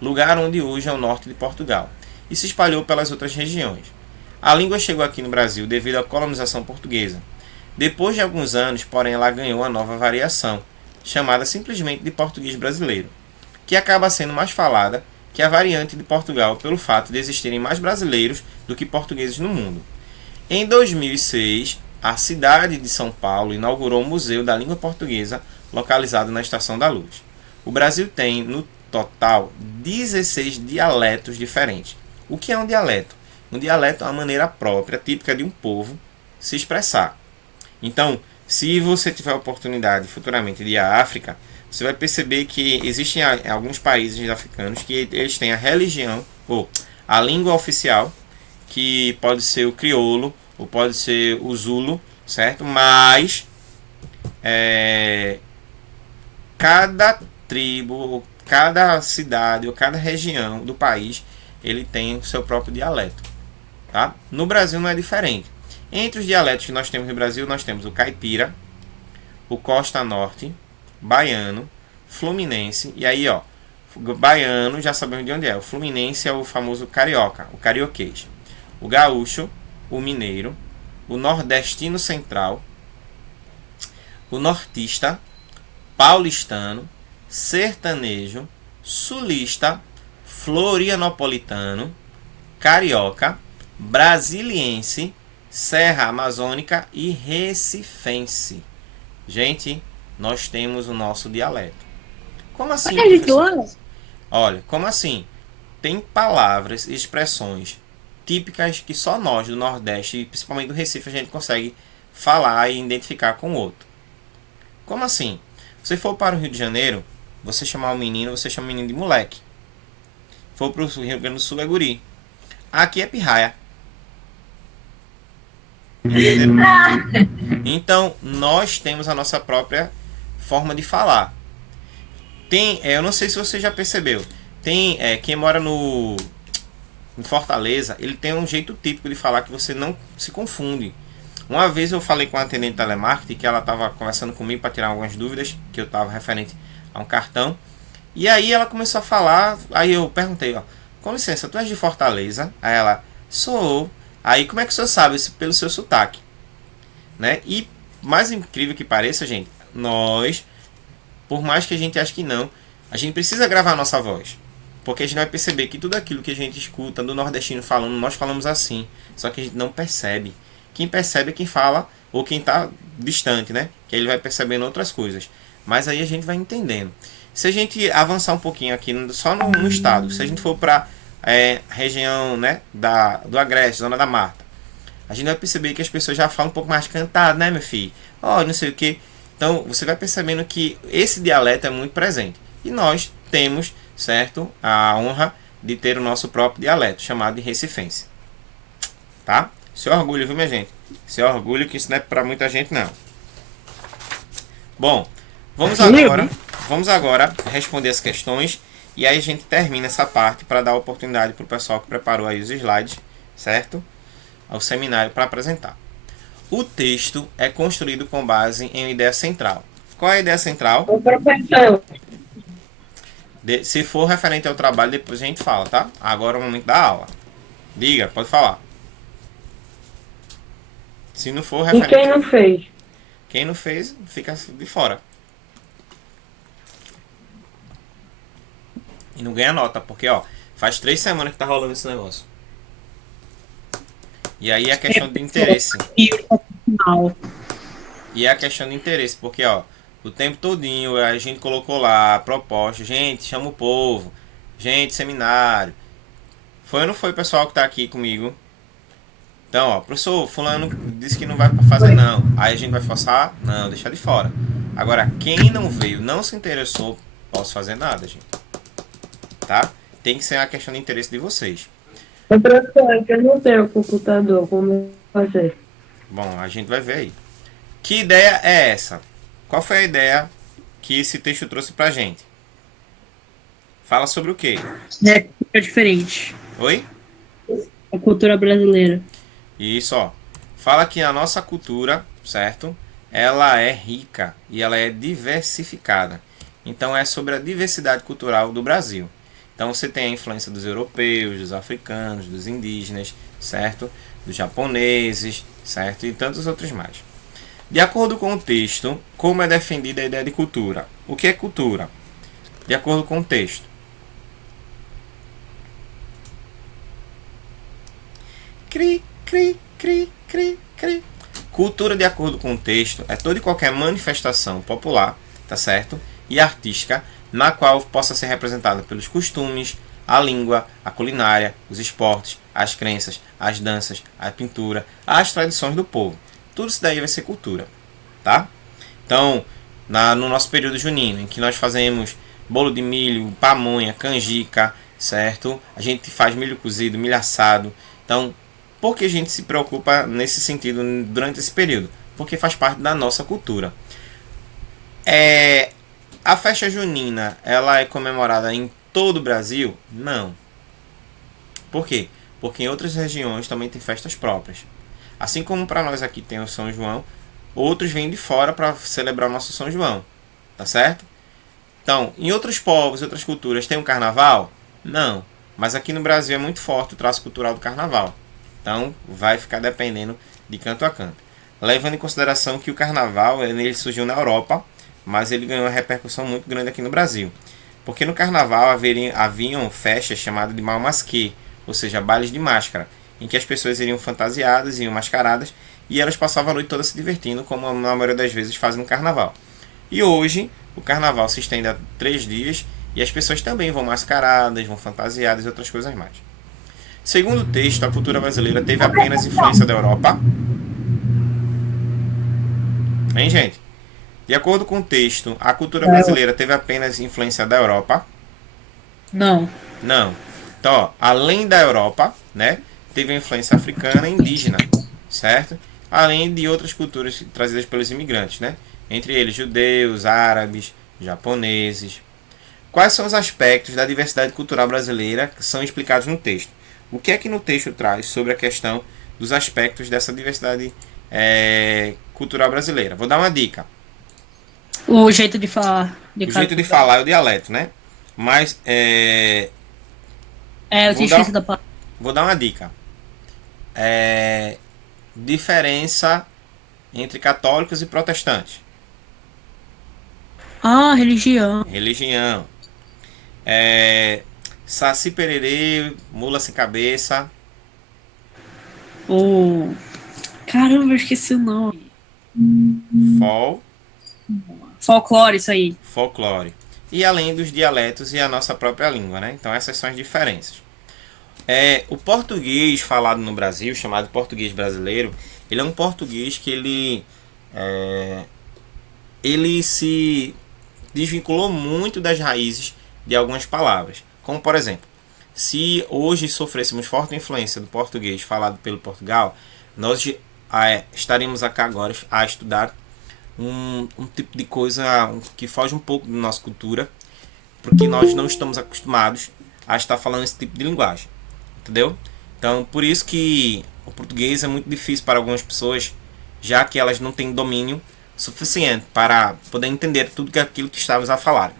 lugar onde hoje é o norte de Portugal, e se espalhou pelas outras regiões. A língua chegou aqui no Brasil devido à colonização portuguesa. Depois de alguns anos, porém, ela ganhou uma nova variação, chamada simplesmente de português brasileiro, que acaba sendo mais falada que a variante de Portugal pelo fato de existirem mais brasileiros do que portugueses no mundo. Em 2006, a cidade de São Paulo inaugurou o Museu da Língua Portuguesa, localizado na Estação da Luz. O Brasil tem, no total, 16 dialetos diferentes. O que é um dialeto? Um dialeto é uma maneira própria, típica de um povo, se expressar. Então, se você tiver a oportunidade futuramente de ir à África, você vai perceber que existem alguns países africanos que eles têm a religião, ou a língua oficial, que pode ser o crioulo, ou pode ser o zulo, certo? Mas cada tribo, cada cidade ou cada região do país, ele tem o seu próprio dialeto, tá? No Brasil não é diferente. Entre os dialetos que nós temos no Brasil, nós temos o caipira, o costa norte, baiano, fluminense, e aí, ó, baiano já sabemos de onde é. O fluminense é o famoso carioca, o carioquês. O gaúcho, o mineiro, o nordestino central, o nortista, paulistano, sertanejo, sulista, florianopolitano, carioca, brasiliense, serra amazônica e recifense. Gente, nós temos o nosso dialeto. Como assim, professor? Olha, como assim? Tem palavras e expressões típicas que só nós do Nordeste, e principalmente do Recife, a gente consegue falar e identificar com o outro. Como assim? Se for para o Rio de Janeiro, você chamar um menino, você chama o menino de moleque. Se for para o Rio Grande do Sul, é guri. Aqui é pirraia. Entenderam? Então, nós temos a nossa própria forma de falar. Eu não sei se você já percebeu. Tem quem mora em Fortaleza, ele tem um jeito típico de falar que você não se confunde. Uma vez eu falei com a atendente de telemarketing, que ela estava conversando comigo para tirar algumas dúvidas, que eu estava referente a um cartão. E aí ela começou a falar, aí eu perguntei, ó, com licença, tu és de Fortaleza? Aí ela, sou. Aí como é que o senhor sabe? Pelo seu sotaque. Né? E mais incrível que pareça, gente, nós, por mais que a gente ache que não, a gente precisa gravar a nossa voz. Porque a gente vai perceber que tudo aquilo que a gente escuta do nordestino falando, nós falamos assim. Só que a gente não percebe. Quem percebe é quem fala, ou quem está distante, né? Que ele vai percebendo outras coisas. Mas aí a gente vai entendendo. Se a gente avançar um pouquinho aqui, só no estado, se a gente for para região, né, do Agreste, Zona da Mata, a gente vai perceber que as pessoas já falam um pouco mais cantado, né, meu filho? Ó, não sei o que. Então, você vai percebendo que esse dialeto é muito presente. E nós temos, certo, a honra de ter o nosso próprio dialeto, chamado de recifense. Tá? Seu orgulho, viu, minha gente? Seu orgulho, que isso não é pra muita gente, não. Bom, vamos agora responder as questões. E aí a gente termina essa parte para dar oportunidade para o pessoal que preparou aí os slides, certo? Ao seminário para apresentar. O texto é construído com base em uma ideia central. Qual é a ideia central? O professor. Se for referente ao trabalho, depois a gente fala, tá? Agora é o momento da aula. Diga, pode falar. Se não for referente... E quem não fez? Quem não fez, fica de fora. E não ganha nota, porque, ó, faz 3 semanas que tá rolando esse negócio. E aí é a questão de interesse. E é a questão de interesse, porque, ó, o tempo todinho a gente colocou lá a proposta, gente, chama o povo, gente, seminário. Foi ou não foi o pessoal que tá aqui comigo? Então, ó, professor, fulano disse que não vai fazer não. Aí a gente vai forçar? Não, deixa de fora. Agora, quem não veio, não se interessou, posso fazer nada, gente. Tá? Tem que ser uma questão de interesse de vocês. O professor, é que eu não tenho computador, como fazer? Bom, a gente vai ver aí. Que ideia é essa? Qual foi a ideia que esse texto trouxe pra gente? Fala sobre o quê? É diferente. Oi? A cultura brasileira. Isso, ó. Fala que a nossa cultura, certo? Ela é rica e ela é diversificada. Então é sobre a diversidade cultural do Brasil. Então você tem a influência dos europeus, dos africanos, dos indígenas, certo? Dos japoneses, certo? E tantos outros mais. De acordo com o texto, como é defendida a ideia de cultura? O que é cultura? De acordo com o texto. Cri, cri, cri, cri, cri. Cultura, de acordo com o texto, é toda e qualquer manifestação popular, tá certo? E artística, na qual possa ser representada pelos costumes, a língua, a culinária, os esportes, as crenças, as danças, a pintura, as tradições do povo. Tudo isso daí vai ser cultura, tá? Então, no nosso período junino, em que nós fazemos bolo de milho, pamonha, canjica, certo? A gente faz milho cozido, milho assado. Então, por que a gente se preocupa nesse sentido durante esse período? Porque faz parte da nossa cultura. A festa junina, ela é comemorada em todo o Brasil? Não. Por quê? Porque em outras regiões também tem festas próprias. Assim como para nós aqui tem o São João, outros vêm de fora para celebrar o nosso São João. Tá certo? Então, em outros povos, outras culturas, tem um carnaval? Não. Mas aqui no Brasil é muito forte o traço cultural do carnaval. Então, vai ficar dependendo de canto a canto. levando em consideração que o carnaval ele surgiu na Europa, mas ele ganhou uma repercussão muito grande aqui no Brasil. Porque no carnaval haviam festas chamadas de mal-masqué, ou seja, bailes de máscara, em que as pessoas iriam fantasiadas, iam mascaradas, e elas passavam a noite toda se divertindo, como na maioria das vezes fazem no carnaval. E hoje, o carnaval se estende a 3 dias, e as pessoas também vão mascaradas, vão fantasiadas e outras coisas mais. Segundo o texto, a cultura brasileira teve apenas influência da Europa. Hein, gente? De acordo com o texto, a cultura brasileira teve apenas influência da Europa. Não. Não. Então, ó, além da Europa, né, teve a influência africana e indígena, certo? Além de outras culturas trazidas pelos imigrantes, né? Entre eles judeus, árabes, japoneses. Quais são os aspectos da diversidade cultural brasileira que são explicados no texto? O que é que no texto traz sobre a questão dos aspectos dessa diversidade cultural brasileira? Vou dar uma dica. O jeito de falar. O jeito de falar é o dialeto, né? Mas É, eu tinha esquecido da palavra. vou dar uma dica. Diferença entre católicos e protestantes. Ah, religião. Religião. Saci pererê, mula sem cabeça. O... Caramba, eu esqueci o nome. Folclore, isso aí. Folclore. E além dos dialetos e a nossa própria língua, né? Então essas são as diferenças. O português falado no Brasil, chamado português brasileiro, ele é um português que ele se desvinculou muito das raízes de algumas palavras. Como, por exemplo, se hoje sofrêssemos forte influência do português falado pelo Portugal, nós estaremos aqui agora a estudar um tipo de coisa que foge um pouco da nossa cultura, porque nós não estamos acostumados a estar falando esse tipo de linguagem, entendeu? Então, por isso que o português é muito difícil para algumas pessoas, já que elas não têm domínio suficiente para poder entender tudo aquilo que estamos a falar.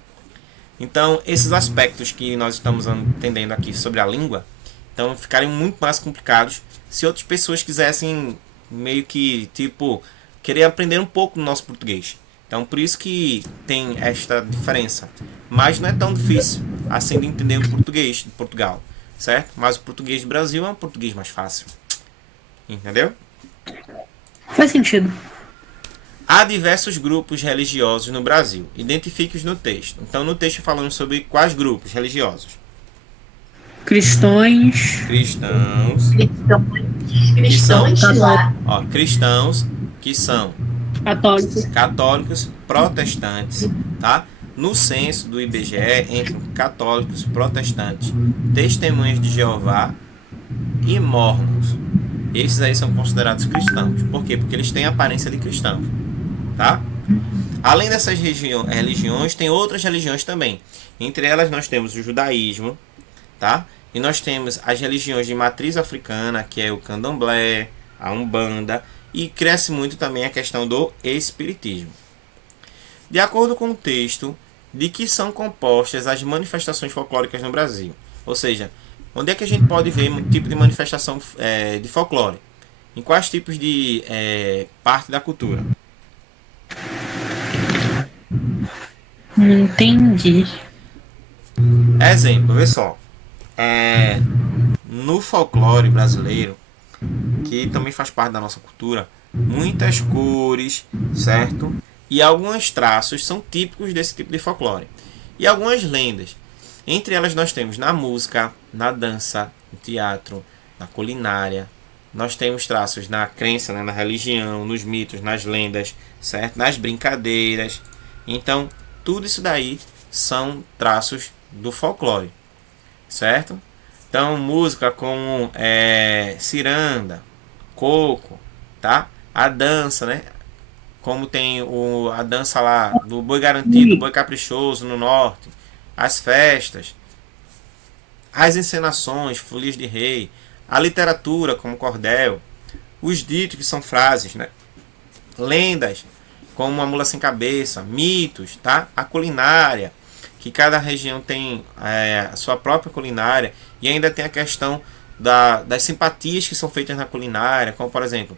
Então, esses aspectos que nós estamos entendendo aqui sobre a língua, então ficariam muito mais complicados se outras pessoas quisessem meio que, querer aprender um pouco do nosso português. Então, por isso que tem esta diferença. Mas não é tão difícil assim de entender o português de Portugal, certo? Mas o português do Brasil é um português mais fácil. Entendeu? Faz sentido. Há diversos grupos religiosos no Brasil. Identifique-os no texto. Então, no texto falamos sobre quais grupos religiosos? Cristãos. Cristãos. Cristãos lá. Ó, cristãos que são Católicos. católicos protestantes, tá? No censo do IBGE entram católicos protestantes, testemunhas de Jeová e mórmons. Esses aí são considerados cristãos. Por quê? Porque eles têm a aparência de cristãos, tá? Além dessas religiões, tem outras religiões também. Entre elas nós temos o judaísmo, tá? E nós temos as religiões de matriz africana, que é o candomblé, a umbanda, e cresce muito também a questão do espiritismo. De acordo com o texto, de que são compostas as manifestações folclóricas no Brasil? Ou seja, onde é que a gente pode ver um tipo de manifestação de folclore? Em quais tipos de parte da cultura? Não entendi. Exemplo, vê só. No folclore brasileiro, que também faz parte da nossa cultura, muitas cores, certo? E alguns traços são típicos desse tipo de folclore. E algumas lendas. Entre elas nós temos na música, na dança, no teatro, na culinária. Nós temos traços na crença, né, na religião, nos mitos, nas lendas, certo? Nas brincadeiras. Então, tudo isso daí são traços do folclore, certo? Então, música como ciranda, coco, tá? A dança, né? Como tem a dança lá do boi garantido, boi caprichoso no norte, as festas, as encenações, folias de rei, a literatura como cordel, os ditos que são frases, né? Lendas como a mula sem cabeça, mitos, tá? A culinária, que cada região tem a sua própria culinária, e ainda tem a questão das simpatias que são feitas na culinária, como por exemplo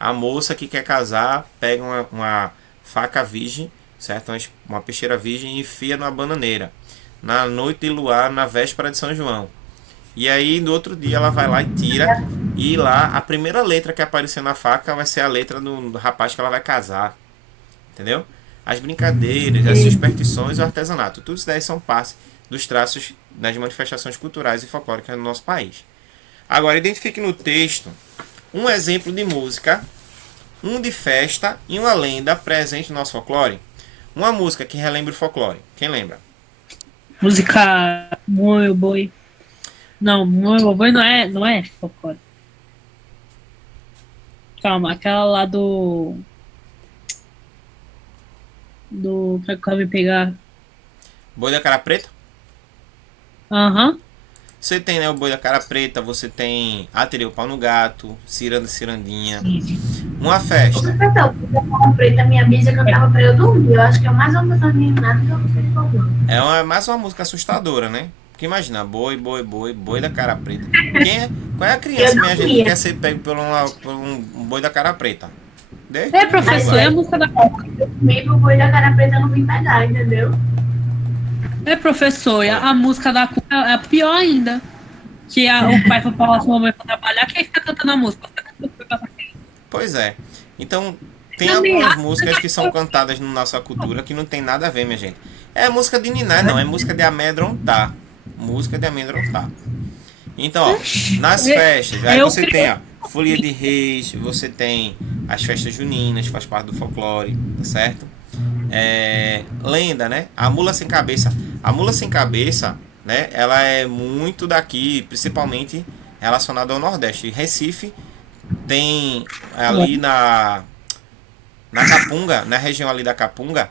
A moça que quer casar pega uma faca virgem, certo? Uma peixeira virgem e enfia numa bananeira. Na noite de luar, na véspera de São João. E aí, no outro dia, ela vai lá e tira. E lá, a primeira letra que aparecer na faca vai ser a letra do rapaz que ela vai casar. Entendeu? As brincadeiras, as superstições e o artesanato. Tudo isso daí são parte dos traços das manifestações culturais e folclóricas no nosso país. Agora, identifique no texto um exemplo de música, um de festa e uma lenda presente no nosso folclore. Uma música que relembre o folclore. Quem lembra? Música Meu Boi. Não, Meu Boi não é folclore. Calma, aquela lá do pra me pegar. Boi da Cara Preta? Aham. Você tem, né, o Boi da Cara Preta, você tem Atirei o Pau no Gato, Ciranda Cirandinha. Uma festa. Professor, eu preta minha bisa cantava pra eu dormir. Eu acho que é mais uma coisa nada que eu não sei falar. É mais uma música assustadora, né? Porque imagina, boi, boi, boi, boi da cara preta. Qual é a criança, minha gente, que quer ser pego por um boi da cara preta? Professor, é a música da Comigo o boi da cara preta não vim pegar, entendeu? professor, a música da Cuca é a pior ainda. Que o pai foi pra sua mãe pra trabalhar, quem fica cantando a música? Pois é. Então, tem algumas músicas que são cantadas na nossa cultura que não tem nada a ver, minha gente. É música de ninar, não. É música de amedrontar. Música de amedrontar. Então, ó, nas festas, aí você tem, ó, Folia de Reis, você tem as festas juninas, faz parte do folclore, tá certo? Lenda, né? A mula sem cabeça. A mula sem cabeça, né? Ela é muito daqui, principalmente relacionada ao Nordeste. Recife tem ali na Capunga, na região ali da Capunga,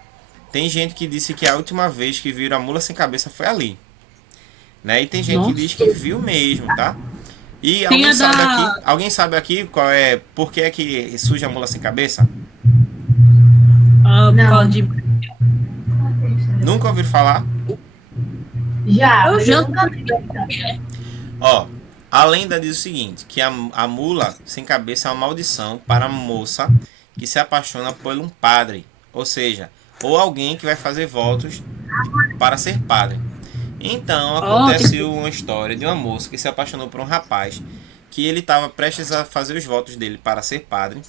tem gente que disse que a última vez que viram a mula sem cabeça foi ali. Né? E tem gente que diz que viu mesmo, tá? E alguém sabe aqui qual é, por que é que surge a mula sem cabeça? Nunca ouviram falar? Eu nunca vi. Ó, a lenda diz o seguinte, que a mula sem cabeça é uma maldição para a moça que se apaixona por um padre, ou seja, ou alguém que vai fazer votos para ser padre. Então aconteceu uma história de uma moça que se apaixonou por um rapaz que ele estava prestes a fazer os votos dele para ser padre,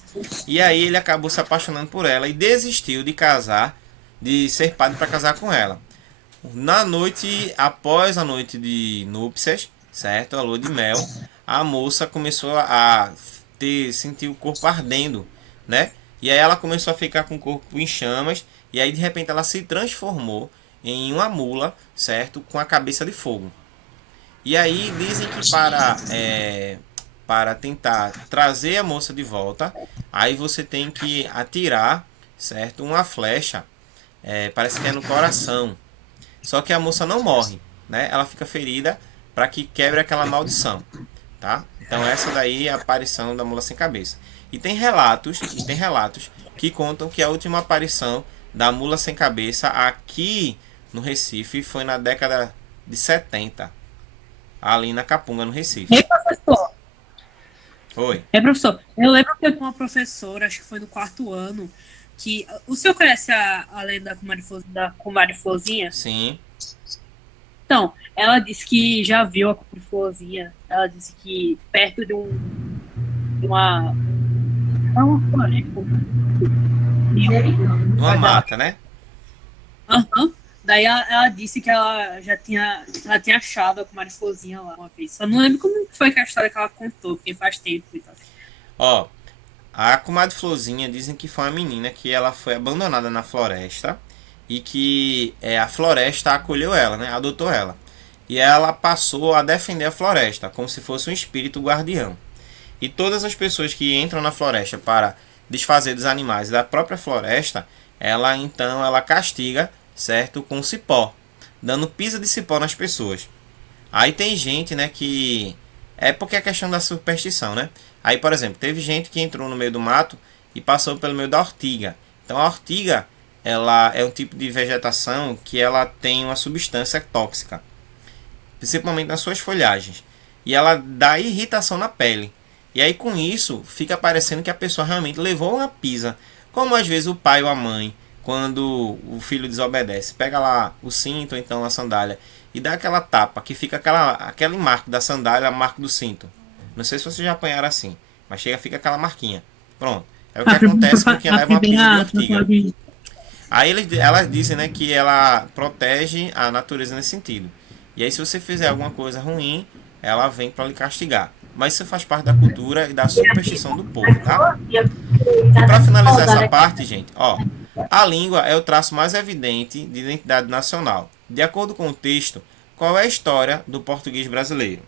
e aí ele acabou se apaixonando por ela e desistiu de casar, de ser padre para casar com ela. Na noite, após a noite de núpcias, certo, a lua de mel, a moça começou a sentir o corpo ardendo, né? E aí ela começou a ficar com o corpo em chamas, e aí de repente ela se transformou em uma mula, certo? Com a cabeça de fogo. E aí dizem que para tentar trazer a moça de volta, aí você tem que atirar, certo? Uma flecha, parece que é no coração. Só que a moça não morre, né? Ela fica ferida para que quebre aquela maldição, tá? Então essa daí é a aparição da mula sem cabeça. E tem relatos que contam que a última aparição da mula sem cabeça aqui no Recife foi na década de 70, ali na Capunga, no Recife. Professor. Oi. Professor, eu lembro que eu tinha uma professora, acho que foi no 4º ano, que... O senhor conhece a lenda da Comadre Florzinha? Sim. Então, ela disse que já viu a Comadre Florzinha. Ela disse que perto de uma floresta. Uma mata, né? Aham. Daí ela disse que ela tinha achado a Comadre Florzinha lá uma vez. Só não lembro como foi que a história que ela contou, porque faz tempo e tal. Ó, a Comadre Florzinha dizem que foi uma menina que ela foi abandonada na floresta e que a floresta acolheu ela, né? Adotou ela. E ela passou a defender a floresta, como se fosse um espírito guardião. E todas as pessoas que entram na floresta para desfazer dos animais da própria floresta, ela castiga, certo, com cipó, dando pisa de cipó nas pessoas. Aí tem gente, né, que é porque é questão da superstição, né? Aí, por exemplo, teve gente que entrou no meio do mato e passou pelo meio da ortiga. Então a ortiga, ela é um tipo de vegetação que ela tem uma substância tóxica, principalmente nas suas folhagens, e ela dá irritação na pele. E aí com isso fica parecendo que a pessoa realmente levou uma pisa. Como às vezes o pai ou a mãe, quando o filho desobedece, pega lá o cinto ou então a sandália e dá aquela tapa que fica aquele marco da sandália, marco do cinto. Não sei se vocês já apanharam assim, mas fica aquela marquinha. Pronto. É o que acontece com quem leva uma pisa de ortiga. Aí elas dizem, né, que ela protege a natureza nesse sentido. E aí se você fizer alguma coisa ruim, ela vem para lhe castigar. Mas isso faz parte da cultura e da superstição do povo, tá? E para finalizar essa parte, gente, ó, a língua é o traço mais evidente de identidade nacional. De acordo com o texto, qual é a história do português brasileiro?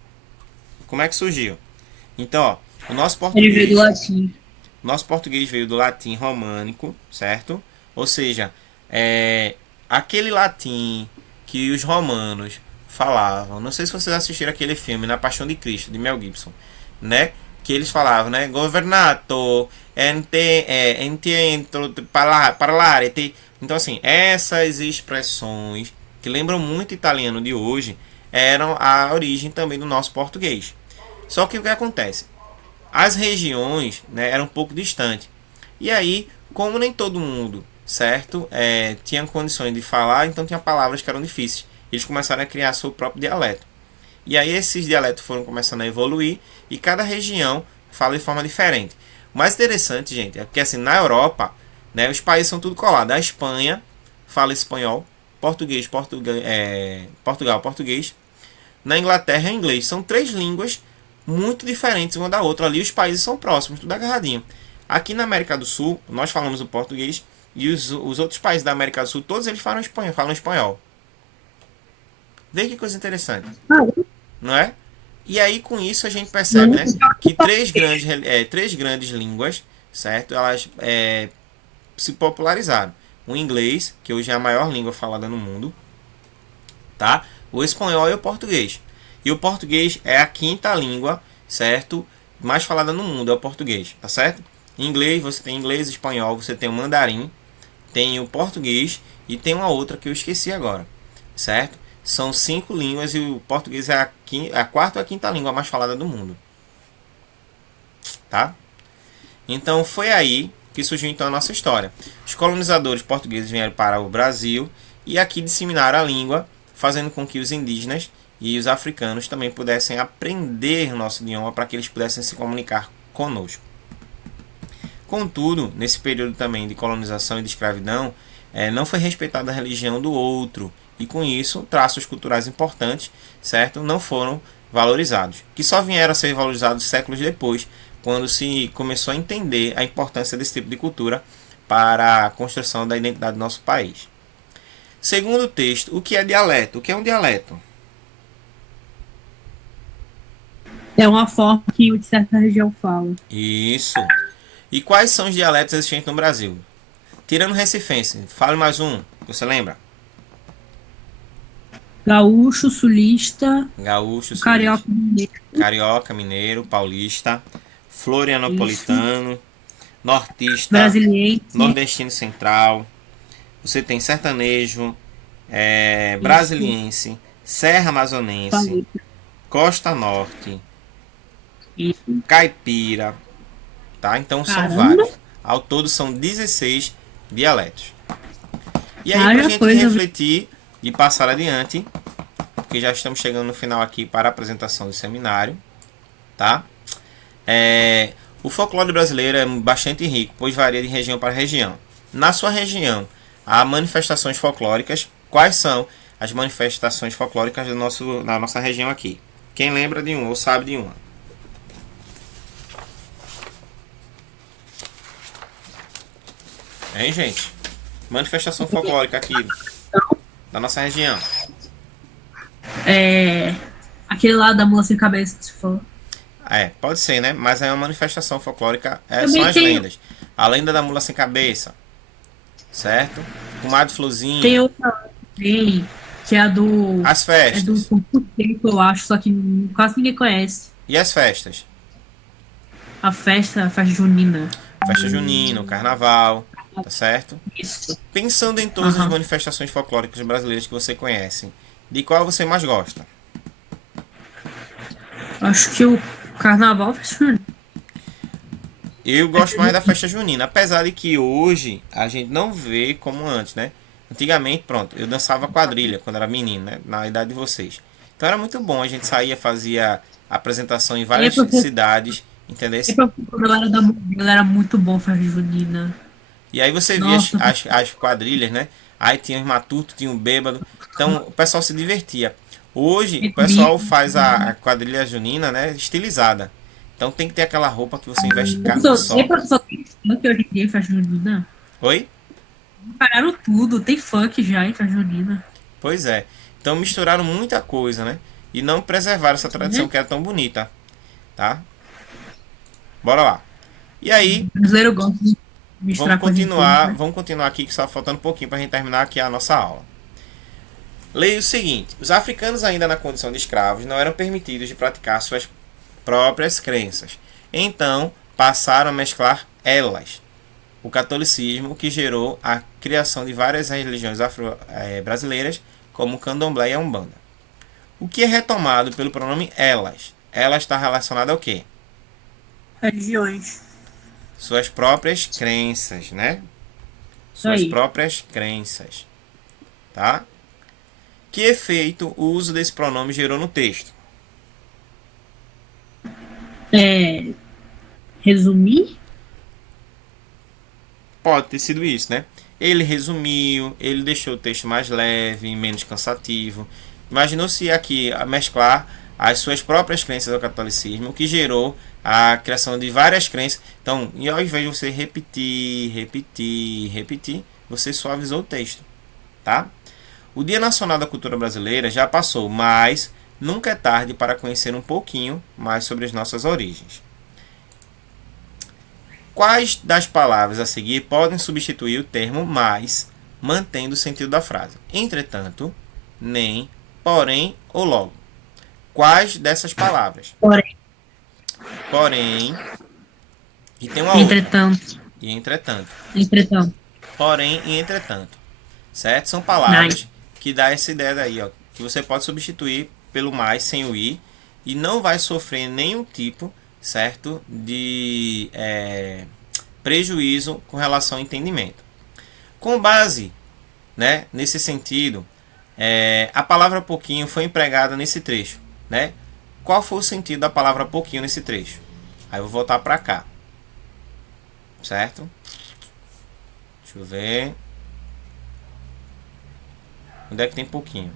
Como é que surgiu? Então, ó, o nosso Ele veio do português, latim. nosso português veio do latim românico, certo? Ou seja, aquele latim que os romanos falavam. Não sei se vocês assistiram aquele filme Na Paixão de Cristo, de Mel Gibson, né? Que eles falavam, né? Governato, entro, parlare. Então, assim, essas expressões que lembram muito italiano de hoje eram a origem também do nosso português. Só que o que acontece? As regiões, né, eram um pouco distantes. E aí, como nem todo mundo, certo, tinha condições de falar, então tinha palavras que eram difíceis. Eles começaram a criar seu próprio dialeto. E aí esses dialetos foram começando a evoluir e cada região fala de forma diferente. O mais interessante, gente, é porque assim, na Europa, né, os países são tudo colados. A Espanha fala espanhol, Portugal, português. Na Inglaterra é inglês. São 3 línguas muito diferentes uma da outra. Ali os países são próximos, tudo agarradinho. Aqui na América do Sul, nós falamos o português e os outros países da América do Sul, todos eles falam espanhol. Vê que coisa interessante, não é? E aí com isso a gente percebe, né, que três grandes línguas, certo? Elas se popularizaram. O inglês, que hoje é a maior língua falada no mundo, tá? O espanhol e o português. E o português é a 5ª língua, certo? Mais falada no mundo é o português, tá certo? Em inglês, você tem inglês, espanhol, você tem o mandarim, tem o português e tem uma outra que eu esqueci agora, certo? São 5 línguas e o português é a 4ª ou a 5ª língua mais falada do mundo, tá? Então foi aí que surgiu então a nossa história. Os colonizadores portugueses vieram para o Brasil e aqui disseminaram a língua, fazendo com que os indígenas e os africanos também pudessem aprender o nosso idioma para que eles pudessem se comunicar conosco. Contudo, nesse período também de colonização e de escravidão, não foi respeitada a religião do outro e com isso traços culturais importantes, certo, não foram valorizados, que só vieram a ser valorizados séculos depois, quando se começou a entender a importância desse tipo de cultura para a construção da identidade do nosso país. Segundo o texto, o que é dialeto? O que é um dialeto? É uma forma que de certa região fala. Isso. E quais são os dialetos existentes no Brasil? Tirando o recifense, fale mais um, você lembra? Gaúcho, sulista, Gaúcho, carioca, sulista, carioca, mineiro, paulista, florianopolitano, nortista, brasiliense, nordestino central. Você tem sertanejo, brasiliense, serra amazonense, falei. costa norte, Isso. caipira, tá? Então são Caramba. vários. Ao todo são 16 dialetos. E aí, Várias pra gente coisas. refletir e passar adiante, porque já estamos chegando no final aqui para a apresentação do seminário, tá? O folclore brasileiro é bastante rico, pois varia de região para região. Na sua região, há manifestações folclóricas. Quais são as manifestações folclóricas da nossa região aqui? Quem lembra de uma ou sabe de uma? Hein, gente? Manifestação folclórica aqui da nossa região. Aquele lá da mula sem cabeça que você falou. Pode ser, né? Mas é uma manifestação folclórica, Também são as tem- lendas. A lenda da mula sem cabeça, certo? Comadre Florzinha, Tem outra também, que é a do. as É do festas. tempo, eu acho, só que quase ninguém conhece. E as festas? A festa junina. Festa junina, o carnaval, tá certo? Isso. Pensando em todas as Aham. manifestações folclóricas brasileiras que você conhece, de qual você mais gosta? Acho que o carnaval festa junina. Eu gosto mais da festa junina, apesar de que hoje a gente não vê como antes, né? Antigamente, pronto, eu dançava quadrilha quando era menino, né? Na idade de vocês. Então era muito bom, a gente saía, fazia apresentação em E aí, várias cidades, entendeu? galera muito bom festa junina. E aí você via Nossa, as quadrilhas, né? Aí tinha os matutos, tinha um bêbado. Então o pessoal se divertia. Hoje o pessoal faz a quadrilha junina, né? Estilizada. Então tem que ter aquela roupa que você investe carne de Tem sol. professor tem funk hoje em dia em festa junina. Oi? Pararam tudo, tem funk já em festa junina. Pois é. Então misturaram muita coisa, né? E não preservaram essa tradição que era tão bonita. Tá? Bora lá. E aí, O brasileiro gosta de misturar coisa em tudo, né? vamos continuar aqui que só faltando um pouquinho para a gente terminar aqui a nossa aula. Leia o seguinte: os africanos ainda na condição de escravos não eram permitidos de praticar suas próprias crenças. Então, passaram a mesclar elas. O catolicismo que gerou a criação de várias religiões brasileiras, como o candomblé e a umbanda. O que é retomado pelo pronome elas? Ela está relacionada ao quê? Religiões. Suas próprias crenças, né? Suas Aí. próprias crenças. Tá? Que efeito o uso desse pronome gerou no texto? Resumir? Pode ter sido isso, né? Ele resumiu, ele deixou o texto mais leve, menos cansativo. Imaginou se aqui a mesclar as suas próprias crenças ao catolicismo, o que gerou a criação de várias crenças. Então, ao invés de você repetir, você suavizou o texto, tá? O Dia Nacional da Cultura Brasileira já passou, mas nunca é tarde para conhecer um pouquinho mais sobre as nossas origens. Quais das palavras a seguir podem substituir o termo mais, mantendo o sentido da frase? Entretanto, nem, porém ou logo. Quais dessas palavras? Porém. E tem uma outra. Entretanto. E entretanto. Entretanto. Porém e entretanto. Certo? São palavras que dá essa ideia daí, ó, que você pode substituir pelo mais sem o i e não vai sofrer nenhum tipo, certo, de prejuízo com relação ao entendimento. Com base, né, nesse sentido, a palavra pouquinho foi empregada nesse trecho, né? Qual foi o sentido da palavra pouquinho nesse trecho? Aí eu vou voltar para cá, certo? Deixa eu ver. Onde é que tem pouquinho?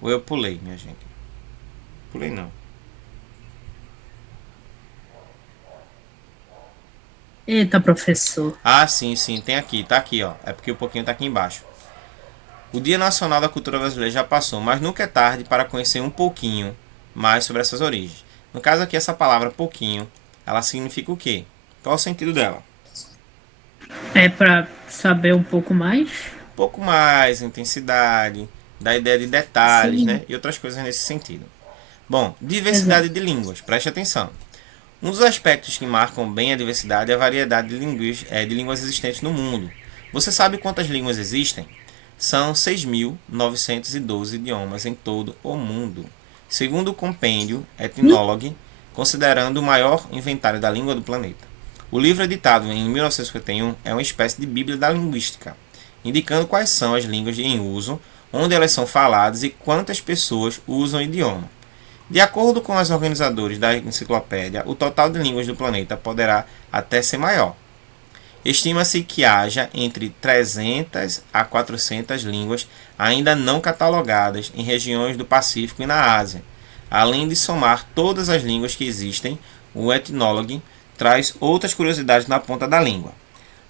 Ou eu pulei, minha gente? Pulei não. Eita, professor. Ah, sim, tem aqui, tá aqui, ó. É porque o pouquinho tá aqui embaixo. O Dia Nacional da Cultura Brasileira já passou, mas nunca é tarde para conhecer um pouquinho mais sobre essas origens. No caso aqui, essa palavra pouquinho, ela significa o quê? Qual é o sentido dela? É para saber um pouco mais? Um pouco mais, intensidade, da ideia de detalhes, Sim. né? E outras coisas nesse sentido. Bom, diversidade de línguas, preste atenção. Um dos aspectos que marcam bem a diversidade é a variedade de línguas existentes no mundo. Você sabe quantas línguas existem? São 6.912 idiomas em todo o mundo. Segundo o compêndio Ethnologue, considerando o maior inventário da língua do planeta. O livro editado em 1951 é uma espécie de bíblia da linguística, indicando quais são as línguas em uso, onde elas são faladas e quantas pessoas usam o idioma. De acordo com os organizadores da enciclopédia, o total de línguas do planeta poderá até ser maior. Estima-se que haja entre 300 a 400 línguas ainda não catalogadas em regiões do Pacífico e na Ásia. Além de somar todas as línguas que existem, o Ethnologue traz outras curiosidades na ponta da língua.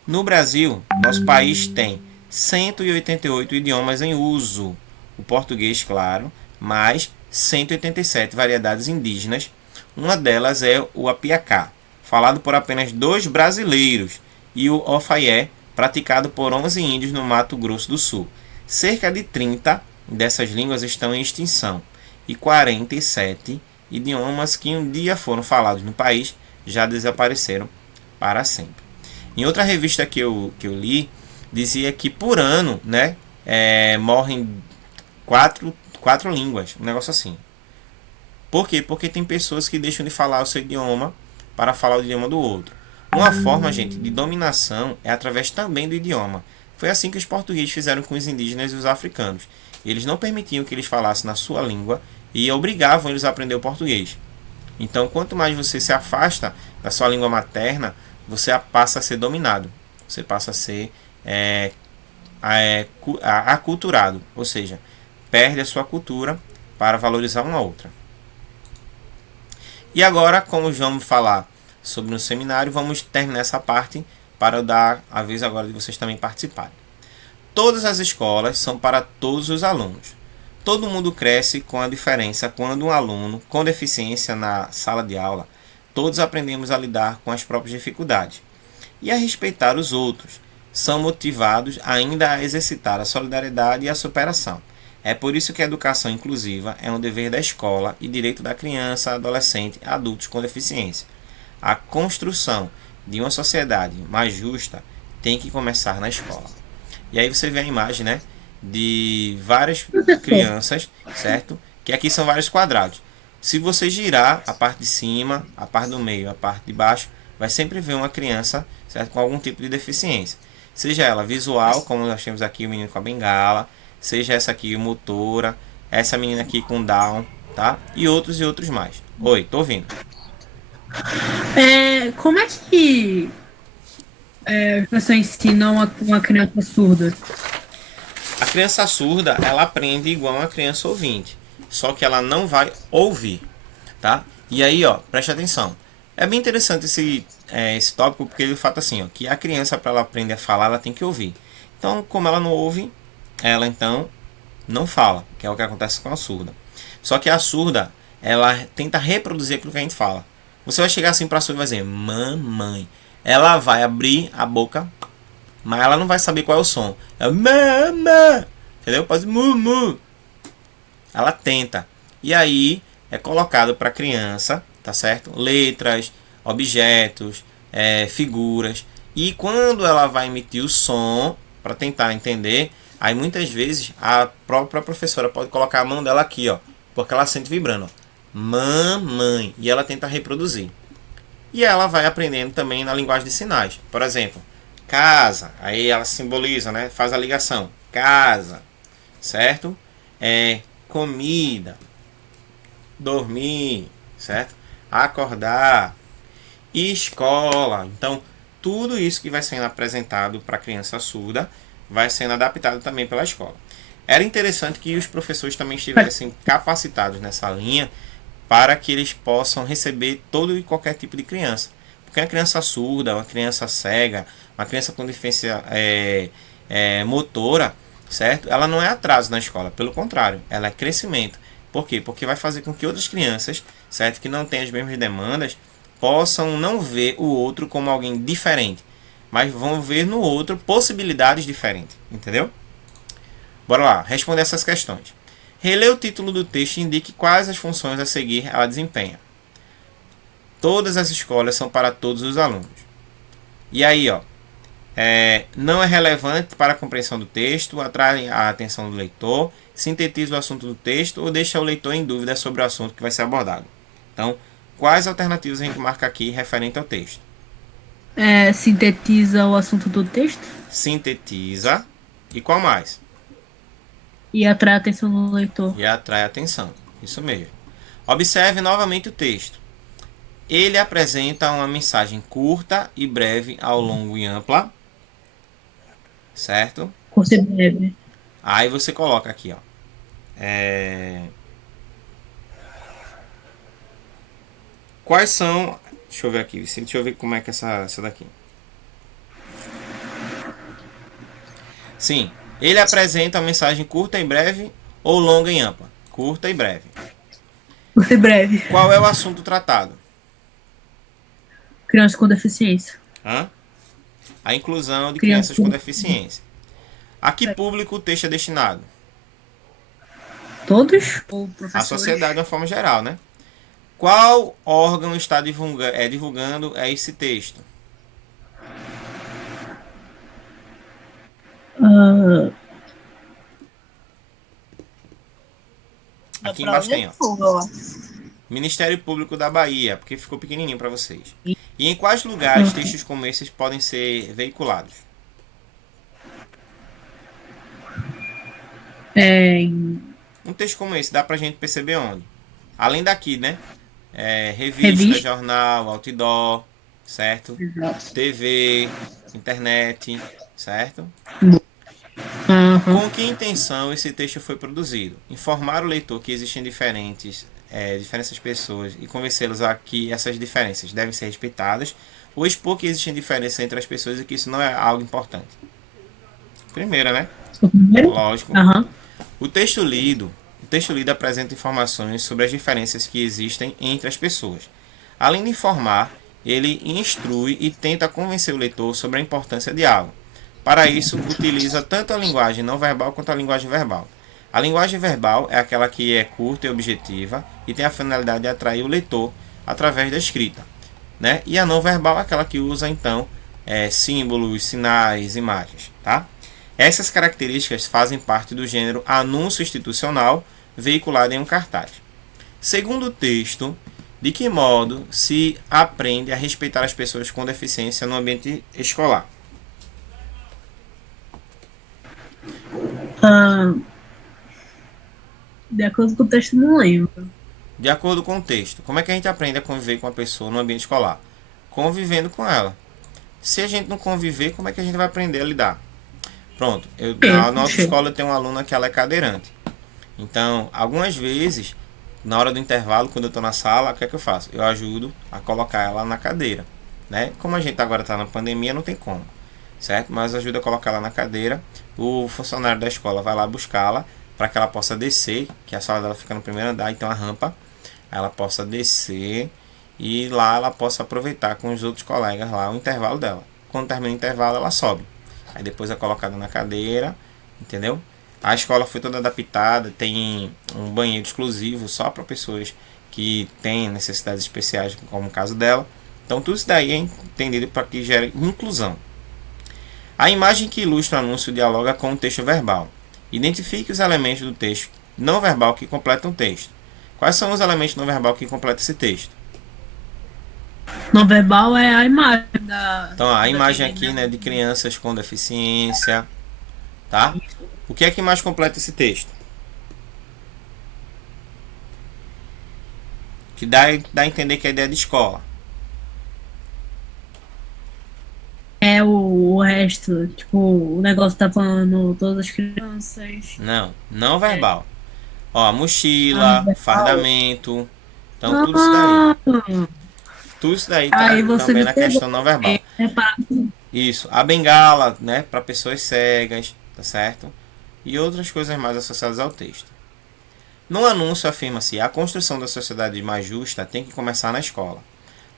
No Brasil, nosso país tem 188 idiomas em uso, o português, claro, mais 187 variedades indígenas. Uma delas é o apiacá, falado por apenas 2 brasileiros, e o ofaié, praticado por 11 índios no Mato Grosso do Sul. Cerca de 30 dessas línguas estão em extinção, e 47 idiomas que um dia foram falados no país já desapareceram para sempre. Em outra revista que eu li, dizia que por ano, né, morrem 4 línguas, um negócio assim. Por quê? Porque tem pessoas que deixam de falar o seu idioma para falar o idioma do outro. Uma forma, gente, de dominação é através também do idioma. Foi assim que os portugueses fizeram com os indígenas e os africanos. Eles não permitiam que eles falassem na sua língua e obrigavam eles a aprender o português. Então, quanto mais você se afasta da sua língua materna, você passa a ser dominado. Você passa a ser aculturado. Ou seja, perde a sua cultura para valorizar uma outra. E agora, como vamos falar sobre o seminário, vamos terminar essa parte para eu dar a vez agora de vocês também participarem. Todas as escolas são para todos os alunos. Todo mundo cresce com a diferença quando um aluno com deficiência na sala de aula, todos aprendemos a lidar com as próprias dificuldades e a respeitar os outros. São motivados ainda a exercitar a solidariedade e a superação. É por isso que a educação inclusiva é um dever da escola e direito da criança, adolescente e adultos com deficiência. A construção de uma sociedade mais justa tem que começar na escola. E aí você vê a imagem, né, de várias crianças, certo? Que aqui são vários quadrados. Se você girar a parte de cima, a parte do meio, a parte de baixo, vai sempre ver uma criança, certo, com algum tipo de deficiência. Seja ela visual, como nós temos aqui o menino com a bengala, seja essa aqui motora, essa menina aqui com Down, tá? E outros mais. Oi, tô ouvindo. Como é que as pessoas ensinam uma criança surda? A criança surda, ela aprende igual uma criança ouvinte, só que ela não vai ouvir, tá? E aí, ó, preste atenção. É bem interessante esse tópico, porque ele fala assim, ó, que a criança, para ela aprender a falar, ela tem que ouvir. Então, como ela não ouve, ela então não fala, que é o que acontece com a surda. Só que a surda, ela tenta reproduzir aquilo que a gente fala. Você vai chegar assim para a surda e vai dizer, mamãe. Ela vai abrir a boca, mas ela não vai saber qual é o som. É mamã, entendeu? Pode dizer mumu. Ela tenta. E aí é colocado para a criança, tá certo? Letras, objetos, figuras. E quando ela vai emitir o som, para tentar entender, aí muitas vezes a própria professora pode colocar a mão dela aqui, ó, porque ela sente vibrando, ó. Mamãe. E ela tenta reproduzir. E ela vai aprendendo também na linguagem de sinais. Por exemplo, casa. Aí ela simboliza, né? Faz a ligação. Casa. Certo? Comida. Dormir. Certo? Acordar. Escola. Então, tudo isso que vai sendo apresentado para a criança surda vai sendo adaptado também pela escola. Era interessante que os professores também estivessem capacitados nessa linha para que eles possam receber todo e qualquer tipo de criança. Porque uma criança surda, uma criança cega, uma criança com deficiência motora, certo? Ela não é atraso na escola, pelo contrário, ela é crescimento. Por quê? Porque vai fazer com que outras crianças, certo, que não têm as mesmas demandas, possam não ver o outro como alguém diferente, mas vão ver no outro possibilidades diferentes, entendeu? Bora lá, responder essas questões. Relê o título do texto e indique quais as funções a seguir ela desempenha. Todas as escolas são para todos os alunos. E aí, ó, não é relevante para a compreensão do texto, atrai a atenção do leitor, sintetiza o assunto do texto ou deixa o leitor em dúvida sobre o assunto que vai ser abordado. Então, quais alternativas a gente marca aqui referente ao texto? Sintetiza o assunto do texto Sintetiza. E qual mais? e atrai a atenção do leitor. E atrai a atenção. Isso mesmo. Observe novamente o texto. Ele apresenta uma mensagem curta e breve ao longo e ampla. Certo? Curta e breve. Aí você coloca aqui, ó. Quais são... Deixa eu ver aqui. Deixa eu ver como é que é essa daqui. Sim. Ele apresenta uma mensagem curta e breve ou longa e ampla? Curta e breve. Curta e breve. Qual é o assunto tratado? Crianças com deficiência. A inclusão de crianças com deficiência. A que público o texto é destinado? Todos? Ou professores? A sociedade de uma forma geral, né? Qual órgão está divulgando esse texto? Aqui embaixo tem, ó. Ministério Público da Bahia, porque ficou pequenininho para vocês. E em quais lugares textos como esses podem ser veiculados? Em Um texto como esse, dá pra gente perceber onde? Além daqui, né? Revista, revista. jornal, outdoor, certo? Exato. TV, internet, certo? Aham. Com que intenção esse texto foi produzido? Informar o leitor que existem diferentes pessoas e convencê-los a que essas diferenças devem ser respeitadas, ou expor que existem diferenças entre as pessoas e que isso não é algo importante. Primeira, né? O primeiro? Lógico. Aham. O texto lido apresenta informações sobre as diferenças que existem entre as pessoas. Além de informar, ele instrui e tenta convencer o leitor sobre a importância de algo. Para isso, utiliza tanto a linguagem não verbal quanto a linguagem verbal. A linguagem verbal é aquela que é curta e objetiva e tem a finalidade de atrair o leitor através da escrita, né? E a não verbal é aquela que usa então símbolos, sinais, imagens, tá? Essas características fazem parte do gênero anúncio institucional veiculado em um cartaz. Segundo o texto, de que modo se aprende a respeitar as pessoas com deficiência no ambiente escolar? Ah, de acordo com o texto, não lembro. De acordo com o texto, como é que a gente aprende a conviver com a pessoa no ambiente escolar? Convivendo com ela. Se a gente não conviver, como é que a gente vai aprender a lidar? Pronto, na nossa escola eu tenho uma aluna que ela é cadeirante. Então, algumas vezes, na hora do intervalo, quando eu estou na sala, o que é que eu faço? Eu ajudo a colocar ela na cadeira, né? Como a gente agora está na pandemia, não tem como, certo? Mas ajuda a colocar ela na cadeira. O funcionário da escola vai lá buscá-la para que ela possa descer, que a sala dela fica no primeiro andar, então a rampa, ela possa descer e lá ela possa aproveitar com os outros colegas lá o intervalo dela. Quando termina o intervalo, ela sobe. Aí depois é colocada na cadeira, entendeu? A escola foi toda adaptada, tem um banheiro exclusivo só para pessoas que têm necessidades especiais, como o caso dela. Então tudo isso daí é entendido para que gere inclusão. A imagem que ilustra o anúncio dialoga com o texto verbal. Identifique os elementos do texto não verbal que completam o texto. Quais são os elementos não verbal que completam esse texto? Não verbal é a imagem da. Então, a imagem menina. aqui, né, de crianças com deficiência, tá? O que é que mais completa esse texto? Que dá a entender que é a ideia de escola. É o resto, tipo, o negócio tá falando todas as crianças. Não verbal. Ó, mochila, verbal. fardamento. Então, tudo isso daí. Tudo isso daí tá Aí você também me na pegou. questão não verbal. Isso, a bengala, né, para pessoas cegas, tá certo? E outras coisas mais associadas ao texto. No anúncio afirma-se: a construção da sociedade mais justa tem que começar na escola.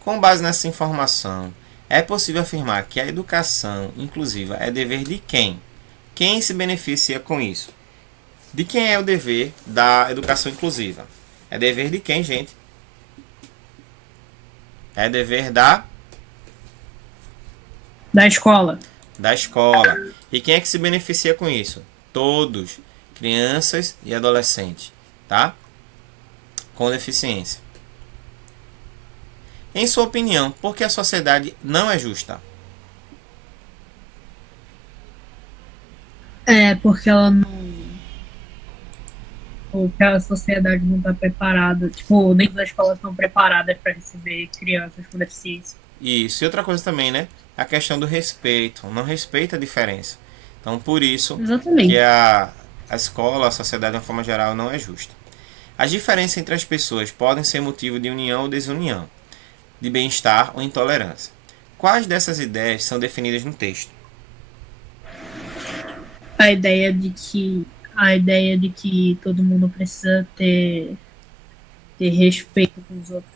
Com base nessa informação, é possível afirmar que a educação inclusiva é dever de quem? Quem se beneficia com isso? De quem é o dever da educação inclusiva? É dever de quem, gente? É dever da escola. Da escola. E quem é que se beneficia com isso? Todos, crianças e adolescentes, tá? Com deficiência. Em sua opinião, por que a sociedade não é justa? É, porque ela não. Porque a sociedade não está preparada. Tipo, nem as escolas estão preparadas para receber crianças com deficiência. Isso. E outra coisa também, né? A questão do respeito. Não respeita a diferença. Então, por isso Exatamente. que a escola, a sociedade, de uma forma geral, não é justa. As diferenças entre as pessoas podem ser motivo de união ou desunião, de bem-estar ou intolerância. Quais dessas ideias são definidas no texto? A ideia de que todo mundo precisa ter respeito com os outros.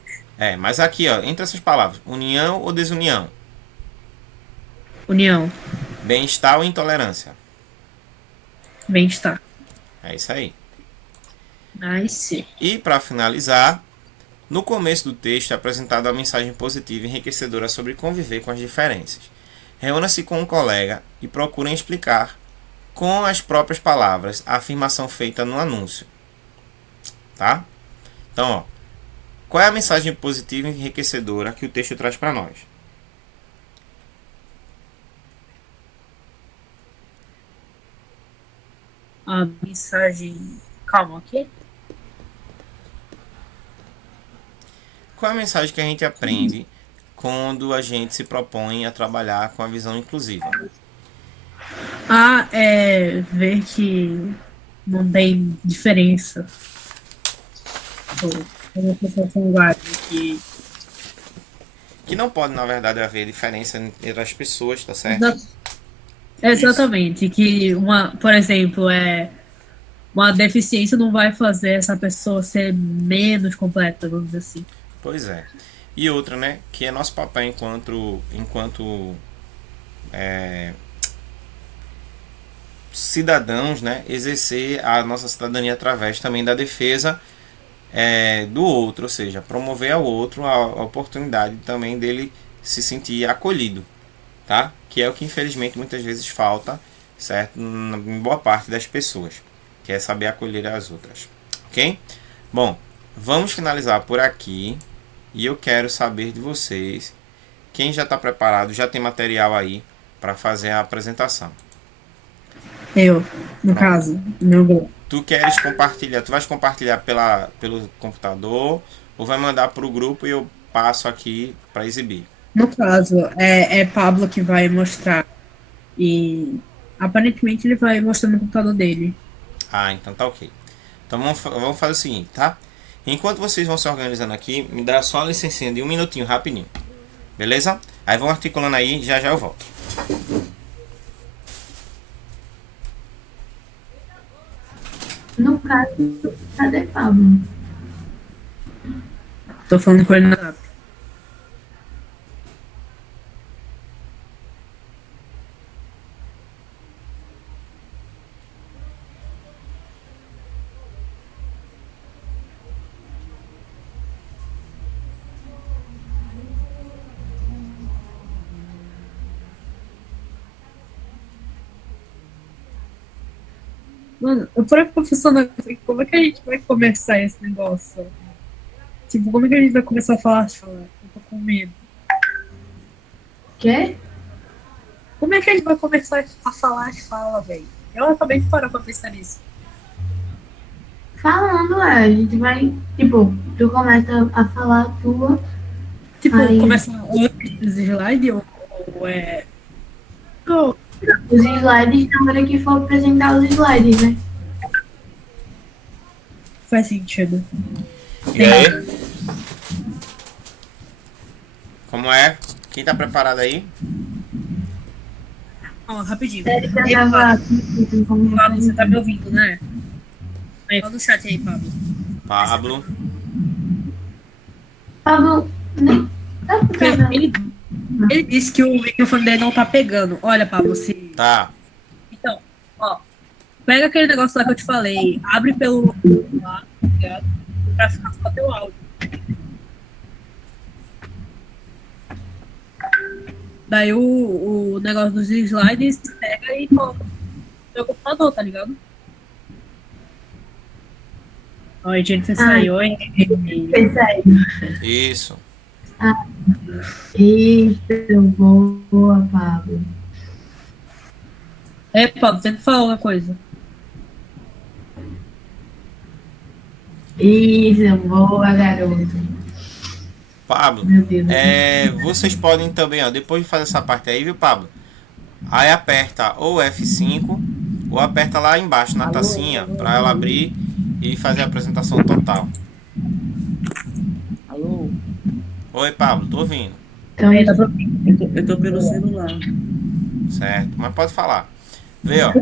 Mas aqui, ó, entre essas palavras, união ou desunião? União. Bem-estar ou intolerância? Bem-estar. É isso aí. Sim. E para finalizar, no começo do texto é apresentada uma mensagem positiva e enriquecedora sobre conviver com as diferenças. Reúna-se com um colega e procurem explicar com as próprias palavras a afirmação feita no anúncio. Tá? Então, ó, Qual é a mensagem positiva e enriquecedora que o texto traz para nós? A mensagem. Calma, aqui. Qual é a mensagem que a gente aprende quando a gente se propõe a trabalhar com a visão inclusiva? É ver que não tem diferença. Como a pessoa com linguagem Que não pode, na verdade, haver diferença entre as pessoas, tá certo? Exatamente. Que, por exemplo, uma deficiência não vai fazer essa pessoa ser menos completa, vamos dizer assim. Pois é. E outra, né? Que é nosso papel enquanto cidadãos, né? Exercer a nossa cidadania através também da defesa do outro, ou seja, promover ao outro a oportunidade também dele se sentir acolhido, tá? Que é o que infelizmente muitas vezes falta, certo? Em boa parte das pessoas, que é saber acolher as outras, ok? Bom, vamos finalizar por aqui e eu quero saber de vocês, quem já está preparado, já tem material aí para fazer a apresentação. Eu, no caso, meu grupo. Tu queres compartilhar, tu vais compartilhar pelo computador ou vai mandar para o grupo e eu passo aqui para exibir? No caso, é Pablo que vai mostrar. E aparentemente ele vai mostrar no computador dele. Ah, então tá ok. Então vamos fazer o seguinte, tá? Enquanto vocês vão se organizando aqui, me dá só uma licencinha de 1 minutinho, rapidinho. Beleza? Aí vão articulando aí, já eu volto. No caso, cadê Pablo? Tô falando com ele no WhatsApp. Mano, eu por pensando assim, como é que a gente vai começar esse negócio? Tipo, como é que a gente vai começar a falar? Eu tô com medo. Quê? Como é que a gente vai começar a falar as falas, velho? Eu acabei de parar pra pensar nisso. Falando, a gente vai, tipo, tu começa a falar a tua. Tipo, Aí- começar antes dos slides ou é. Ou- Os slides, na hora que for apresentar os slides, né? Faz sentido. E aí? Como é? Quem tá preparado aí? Ó, rapidinho. Ele já Ei, tava Pablo, você tá me ouvindo, né? Aí, fala no chat aí, Pablo. Pablo. Pablo, nem. Tá ficando. Ele disse que o microfone dele não tá pegando. Olha, Pablo, se. Tá. Então, ó. Pega aquele negócio lá que eu te falei. Abre pelo lá, tá ligado? Pra ficar só teu áudio. Daí o negócio dos slides pega e coloca no teu computador, tá ligado? Ó, a gente saiu, hein? Pensei. Isso. Isso, boa, Pablo. Pablo, tenta falar alguma coisa. Isso, boa, garoto. Pablo, Meu Deus. vocês podem também, ó, depois de fazer essa parte aí, viu, Pablo? Aí aperta ou F5 ou aperta lá embaixo na tacinha para ela abrir e fazer a apresentação total. Alô? Oi, Pablo, tô ouvindo. Então, Aí, dá pra ouvir. Eu tô pelo celular. Certo, mas pode falar. Vê, ó.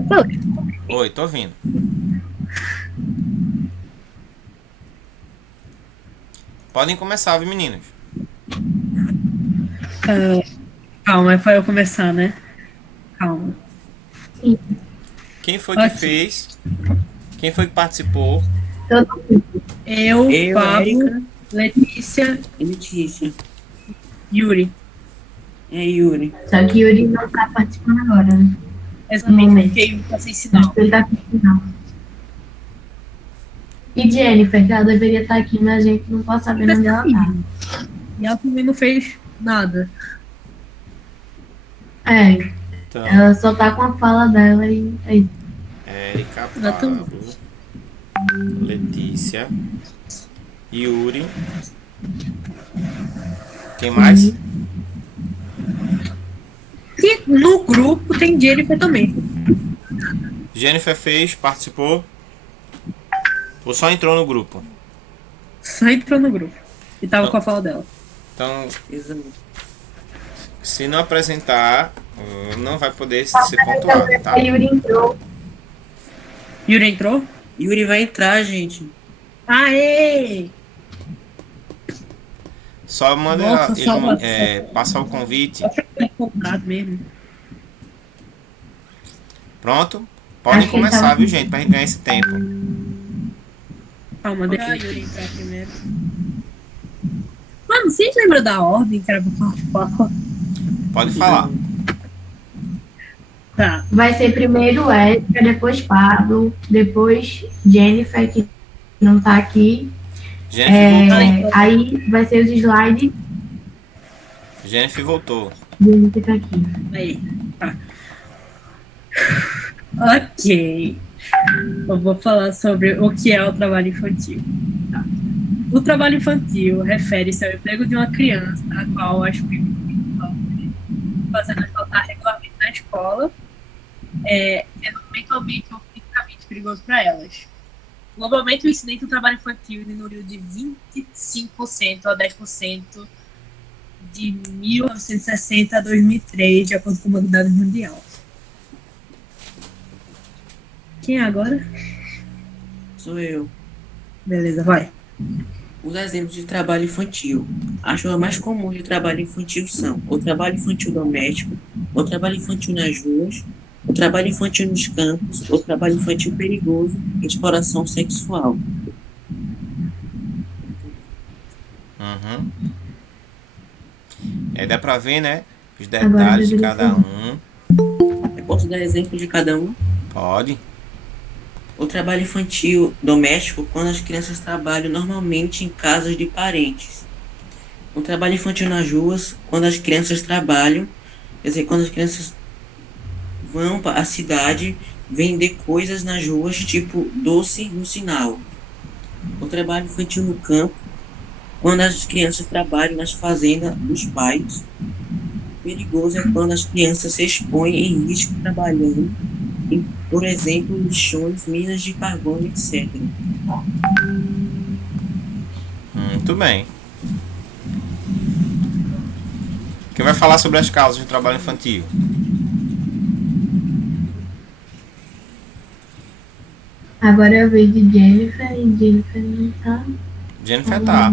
Oi, tô ouvindo. Podem começar, viu, meninos? Calma, é pra eu começar, né? Calma. Quem foi que fez? Quem foi que participou? todo mundo. Eu, Pablo, Érica Letícia, e Letícia. Yuri. É Yuri. Só que Yuri não tá participando agora, né? Exatamente, porque Yuri tá sem sinal. Ele tá com sinal. E Jennifer, que ela deveria estar aqui, mas a gente não pode saber onde ela tá. E ela também não fez nada. É, Então, ela só tá com a fala dela e é isso. Érica, Exatamente. Pablo, Letícia, Yuri. Quem mais? E no grupo tem Jennifer também. Jennifer fez, participou. Ou só entrou no grupo? Só entrou no grupo. E tava Não. com a fala dela. Então, Exato. se não apresentar, não vai poder ser pontuado, tá? A Yuri entrou. Yuri entrou? Yuri vai entrar, gente. Aê! Só manda Nossa, ele salvação. passar o convite. Só ficar empolgado mesmo. Pronto? Podem Acho que ele começar, tava- viu, gente? Pra gente ganhar esse tempo. Calma, deixa a Yuri entrar primeiro. Mano, vocês lembram da ordem que era pra falar? Pode falar. Tá. Vai ser primeiro Érica, depois Pablo, depois Jennifer, que não tá aqui. Jennifer voltou. Aí vai ser os slides. Jennifer voltou. Jennifer tá aqui. Aí. Tá. Ok. Eu vou falar sobre o que é o trabalho infantil. Tá. O trabalho infantil refere-se ao emprego de uma criança a qual as fazendo faltar regularmente na escola, sendo mentalmente ou fisicamente perigoso para elas. Globalmente, o incidente do trabalho infantil diminuiu de 25% a 10% de 1960 a 2003, de acordo com a Humanidade Mundial. Quem é agora? Sou eu. Beleza, vai. Os exemplos de trabalho infantil. As formas mais comuns de trabalho infantil são o trabalho infantil doméstico, o trabalho infantil nas ruas, o trabalho infantil nos campos, o trabalho infantil perigoso e exploração sexual. Uhum. Aí dá pra ver, né? Os Agora detalhes de deveria cada ser. um. Eu posso dar exemplo de cada um? Pode. O trabalho infantil doméstico, quando as crianças trabalham normalmente em casas de parentes. O trabalho infantil nas ruas, quando as crianças trabalham, quer dizer, quando as crianças vão para a cidade vender coisas nas ruas, tipo doce no sinal. O trabalho infantil no campo, quando as crianças trabalham nas fazendas dos pais. Perigoso é quando as crianças se expõem em risco trabalhando em, por exemplo, lixões, minas de carvão, etc. Muito bem. Quem vai falar sobre as causas do trabalho infantil? Agora eu vejo de Jennifer e Jennifer não tá. Jennifer tá.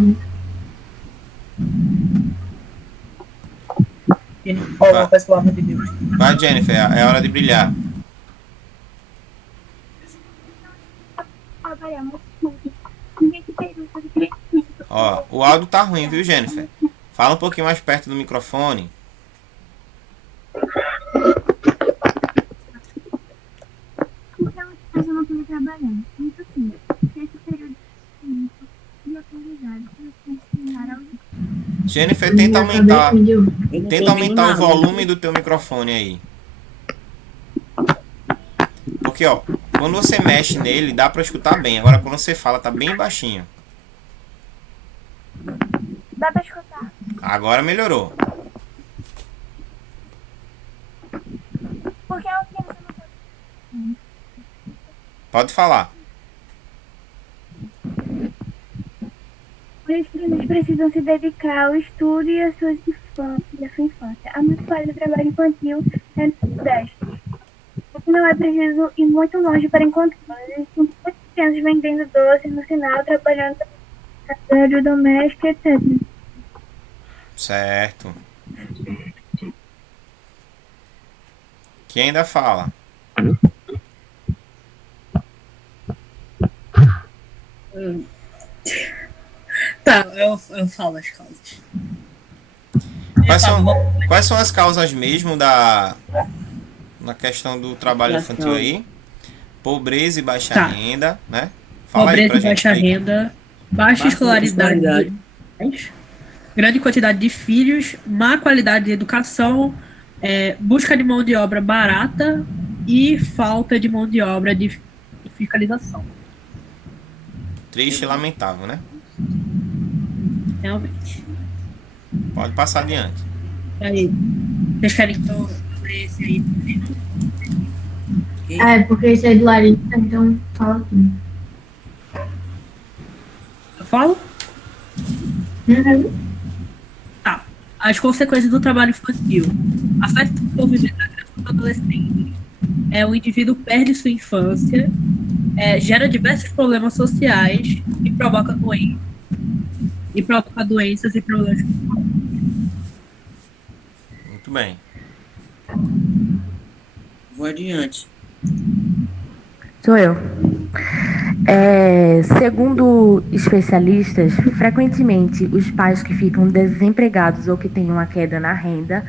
Olá, pessoal, pelo amor de Deus. Vai, Jennifer. É hora de brilhar. Ó, o áudio tá ruim, viu, Jennifer? Fala um pouquinho mais perto do microfone. Porque elas passam no filme trabalhando. Muito simples. Esse período de aprendizado para ensinar aos Jennifer, tenta aumentar. Eu não Tenta tô ouvindo aumentar o nada. volume do teu microfone aí. Porque, ó, quando você mexe nele, dá pra escutar bem. Agora, quando você fala, tá bem baixinho. Dá pra escutar. Agora melhorou. Porque é o que Pode falar. os crianças precisam se dedicar ao estudo e à sua infância. A mais fácil do trabalho infantil é no Sudeste. Não é preciso ir muito longe para encontrar. Existem muitas crianças vendendo doces no sinal, trabalhando na área doméstica, etc. Certo. Quem ainda fala? Tá, eu falo as causas. Quais são as causas mesmo na questão do trabalho infantil aí? Pobreza e baixa Tá. renda, né? Fala aí pobreza pra e gente. baixa Explica. renda, baixa escolaridade, grande quantidade de filhos, má qualidade de educação, busca de mão de obra barata e falta de mão de obra de fiscalização. Triste e lamentável, né? Realmente. Pode passar adiante. E aí, vocês querem então ler esse aí? Porque isso é do Larissa, então fala aqui. Eu falo? Uhum. Tá. As consequências do trabalho infantil. Afeta o desenvolvimento da criança e do adolescente. O indivíduo perde sua infância, gera diversos problemas sociais e provoca doenças e problemas. Muito bem. Vou adiante. Sou eu. Segundo especialistas, frequentemente os pais que ficam desempregados ou que têm uma queda na renda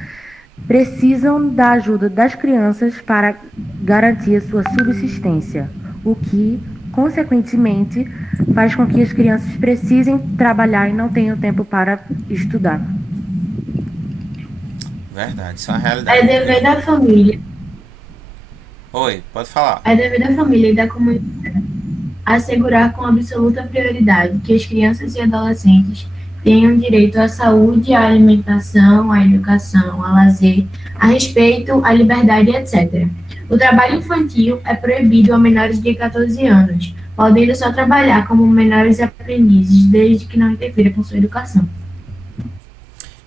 precisam da ajuda das crianças para garantir a sua subsistência, o que, consequentemente, faz com que as crianças precisem trabalhar e não tenham tempo para estudar. Verdade, isso é uma realidade. É muito dever grande. da família. Oi, pode falar. É dever da família e da comunidade assegurar com absoluta prioridade que as crianças e adolescentes tenham direito à saúde, à alimentação, à educação, ao lazer, a respeito, à liberdade, etc. O trabalho infantil é proibido a menores de 14 anos, podendo só trabalhar como menores aprendizes, desde que não interfira com sua educação.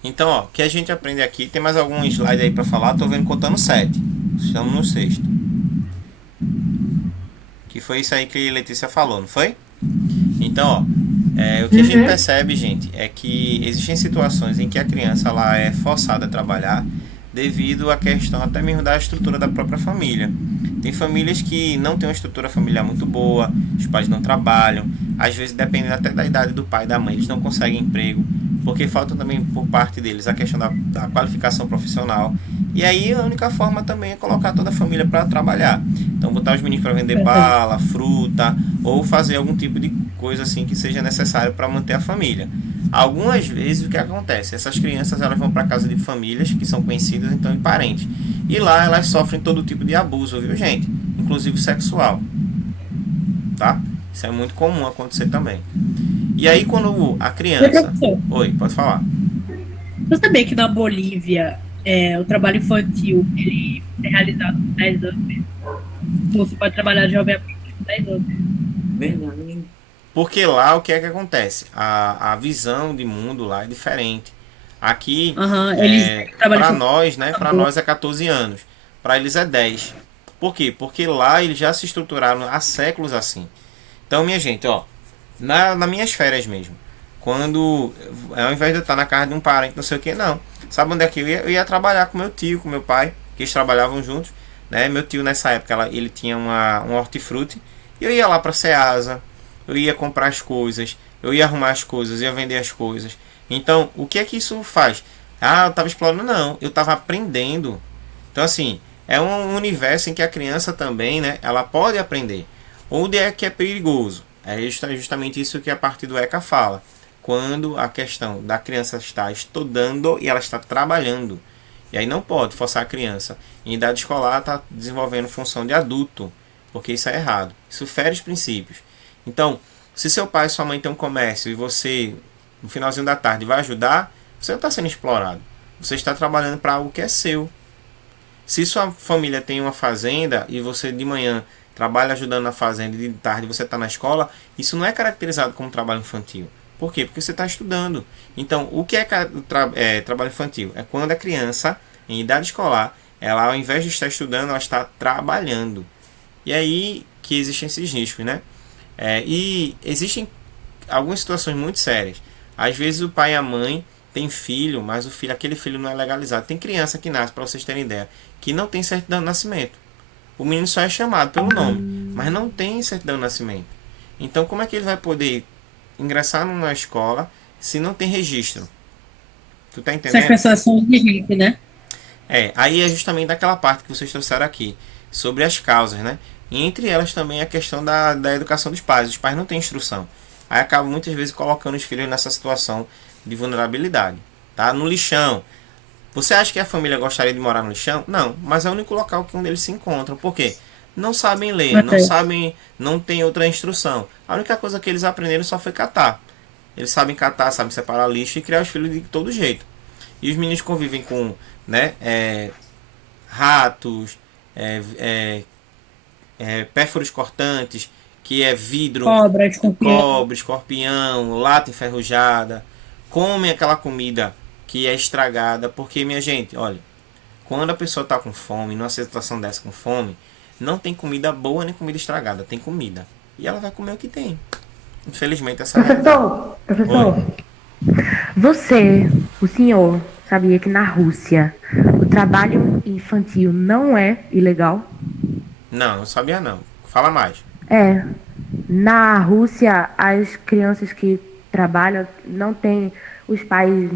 Então, ó, o que a gente aprende aqui, tem mais algum slide aí pra falar? Tô vendo contando 7. Estamos no 6º. Que foi isso aí que a Letícia falou, não foi? Então, ó, o que a gente percebe, gente, é que existem situações em que a criança ela é forçada a trabalhar devido à questão até mesmo da estrutura da própria família. Tem famílias que não têm uma estrutura familiar muito boa, os pais não trabalham, às vezes dependendo até da idade do pai e da mãe, eles não conseguem emprego, porque falta também por parte deles a questão da qualificação profissional. E aí a única forma também é colocar toda a família para trabalhar. Então botar os meninos para vender bala, fruta, ou fazer algum tipo de coisa assim que seja necessário para manter a família. Algumas vezes o que acontece? Essas crianças elas vão para casa de famílias que são conhecidas então e parentes. E lá elas sofrem todo tipo de abuso, viu, gente? Inclusive sexual. Tá? Isso é muito comum acontecer também. E aí quando a criança... Oi, pode falar. Você sabia que na Bolívia o trabalho infantil ele é realizado com 10 anos mesmo? Você pode trabalhar jovem com 10 anos. Verdade. Porque lá o que é que acontece? A visão de mundo lá é diferente. Aqui, para nós, né? Para nós é 14 anos. Para eles é 10. Por quê? Porque lá eles já se estruturaram há séculos assim. Então, minha gente, ó, nas minhas férias mesmo, quando, ao invés de eu estar na casa de um parente, não sei o que, não. Sabe onde é que eu ia? Eu ia trabalhar com meu tio, com meu pai, que eles trabalhavam juntos, né? Meu tio nessa época, ele tinha um hortifruti, e eu ia lá para Ceasa, eu ia comprar as coisas, eu ia arrumar as coisas, ia vender as coisas. Então, o que é que isso faz? Ah, eu estava explorando? Não, eu estava aprendendo. Então, assim, é um universo em que a criança também, né, ela pode aprender. Onde é que é perigoso? É justamente isso que a parte do ECA fala. Quando a questão da criança está estudando e ela está trabalhando. E aí não pode forçar a criança. Em idade escolar está desenvolvendo função de adulto, porque isso é errado. Isso fere os princípios. Então, se seu pai e sua mãe têm um comércio e você, no finalzinho da tarde, vai ajudar, você não está sendo explorado. Você está trabalhando para algo que é seu. Se sua família tem uma fazenda e você de manhã trabalha ajudando na fazenda e de tarde você está na escola, isso não é caracterizado como trabalho infantil. Por quê? Porque você está estudando. Então, o que é trabalho infantil? É quando a criança, em idade escolar, ela ao invés de estar estudando, ela está trabalhando. E aí que existem esses riscos, né? E existem algumas situações muito sérias. Às vezes o pai e a mãe têm filho, mas aquele filho não é legalizado. Tem criança que nasce, para vocês terem ideia, que não tem certidão de nascimento. O menino só é chamado pelo nome, mas não tem certidão de nascimento. Então, como é que ele vai poder ingressar numa escola se não tem registro? Tu tá entendendo? Essas pessoas são inteligentes, né? Aí é justamente daquela parte que vocês trouxeram aqui, sobre as causas, né? E entre elas também a questão da educação dos pais. Os pais não têm instrução. Aí acabam muitas vezes colocando os filhos nessa situação de vulnerabilidade. Tá? No lixão. Você acha que a família gostaria de morar no lixão? Não, mas é o único local onde eles se encontram. Por quê? Não sabem ler, não sabem, não tem outra instrução. A única coisa que eles aprenderam só foi catar. Eles sabem catar, sabem separar lixo e criar os filhos de todo jeito. E os meninos convivem com, né, ratos, pérfuros cortantes, que é vidro, cobra, escorpião, lata enferrujada. Comem aquela comida que é estragada, porque, minha gente, olha, quando a pessoa está com fome, numa situação dessa com fome, não tem comida boa nem comida estragada, tem comida. E ela vai comer o que tem. Infelizmente, essa é a realidade. Professor, Oi. o senhor, sabia que na Rússia o trabalho infantil não é ilegal? Não, não sabia não. Fala mais. É, na Rússia as crianças que trabalham não têm, os pais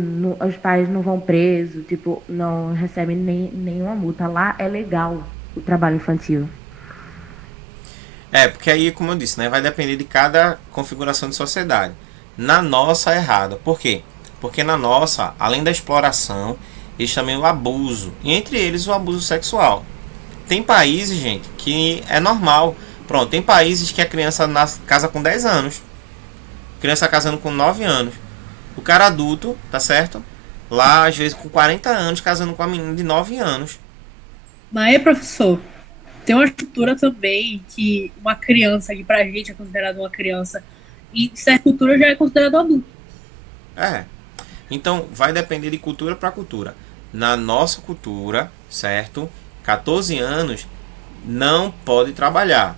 não vão presos, tipo, não recebem nenhuma multa. Lá é legal o trabalho infantil. Porque aí, como eu disse, né, vai depender de cada configuração de sociedade. Na nossa é errada. Por quê? Porque na nossa, além da exploração, existe também o abuso. E entre eles o abuso sexual. Tem países, gente, que é normal. Pronto, tem países que a criança casa com 10 anos. Criança casando com 9 anos. O cara adulto, tá certo? Lá, às vezes, com 40 anos, casando com a menina de 9 anos. Mas, professor, tem uma estrutura também que uma criança, que pra gente é considerada uma criança, e em certa cultura já é considerado adulto. Então, vai depender de cultura para cultura. Na nossa cultura, certo? 14 anos não pode trabalhar.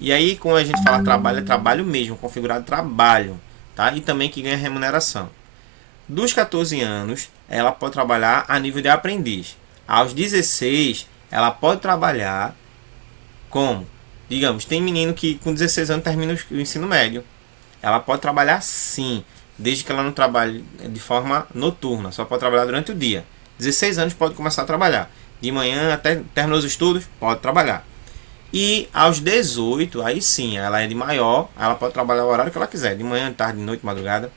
E aí, quando a gente fala trabalho, é trabalho mesmo, configurado trabalho, tá? E também que ganha remuneração. Dos 14 anos, ela pode trabalhar a nível de aprendiz. Aos 16, ela pode trabalhar como? Digamos, tem menino que com 16 anos termina o ensino médio. Ela pode trabalhar sim, desde que ela não trabalhe de forma noturna, só pode trabalhar durante o dia. 16 anos pode começar a trabalhar. De manhã até terminar os estudos, pode trabalhar. E aos 18, aí sim, ela é de maior, ela pode trabalhar o horário que ela quiser, de manhã, tarde, de noite, madrugada.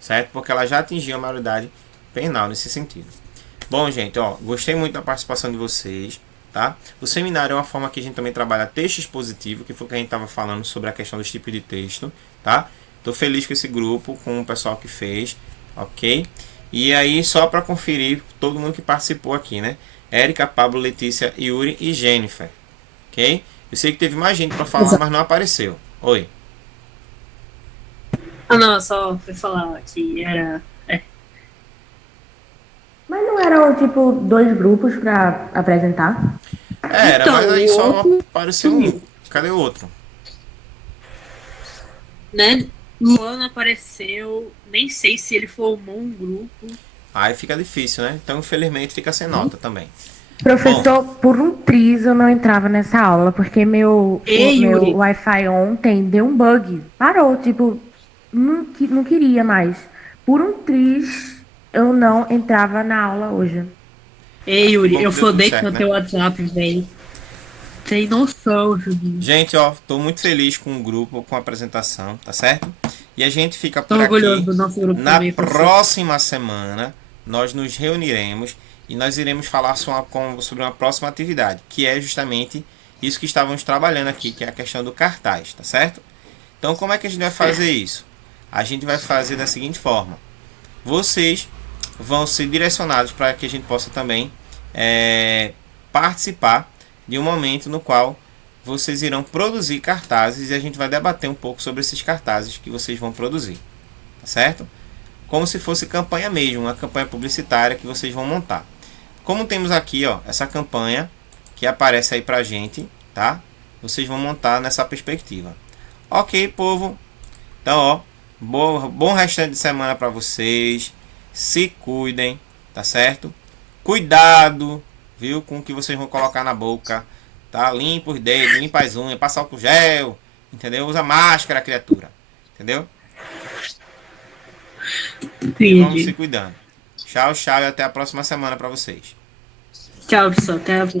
Certo? Porque ela já atingiu a maioridade penal nesse sentido. Bom, gente, ó, gostei muito da participação de vocês, tá? O seminário é uma forma que a gente também trabalha texto expositivo, que foi o que a gente estava falando sobre a questão dos tipos de texto, tá? Tô feliz com esse grupo, com o pessoal que fez, ok? E aí, só para conferir todo mundo que participou aqui, né? Érica, Pablo, Letícia, Yuri e Jennifer, ok? Eu sei que teve mais gente para falar, mas não apareceu. Oi. Não, só fui falar que era... Mas não eram, tipo, 2 grupos pra apresentar? Era, Então, mas aí só o apareceu um. Cadê o outro? né? Luana apareceu, nem sei se ele formou um grupo. Aí fica difícil, né? Então, infelizmente, fica sem nota também. Professor, por um triz eu não entrava nessa aula, porque meu Yuri. Wi-Fi ontem deu um bug. Parou, tipo, não queria mais. Por um triz eu não entrava na aula hoje. Ei, Yuri, Bom, eu deu tudo fodei certo, no né? teu WhatsApp, velho. Sem noção, Juninho. Gente, ó, tô muito feliz com o grupo, com a apresentação, tá certo? E a gente fica Tô por orgulhoso aqui. do nosso grupo Na também, professor. próxima semana, nós nos reuniremos e nós iremos falar sobre uma próxima atividade, que é justamente isso que estávamos trabalhando aqui, que é a questão do cartaz, tá certo? Então, como é que a gente vai fazer isso? A gente vai fazer da seguinte forma. Vocês vão ser direcionados para que a gente possa também participar de um momento no qual vocês irão produzir cartazes e a gente vai debater um pouco sobre esses cartazes que vocês vão produzir, tá certo? Como se fosse campanha mesmo, uma campanha publicitária que vocês vão montar. Como temos aqui, ó, essa campanha que aparece aí pra gente, tá? Vocês vão montar nessa perspectiva. Ok, povo? Então, ó, bom restante de semana para vocês. Se cuidem, tá certo? Cuidado, viu, com o que vocês vão colocar na boca, tá? Limpa os dedos, limpa as unhas, passa álcool gel, entendeu? Usa máscara, criatura, entendeu? E vamos se cuidando. Tchau, tchau e até a próxima semana para vocês. Tchau, pessoal. Até a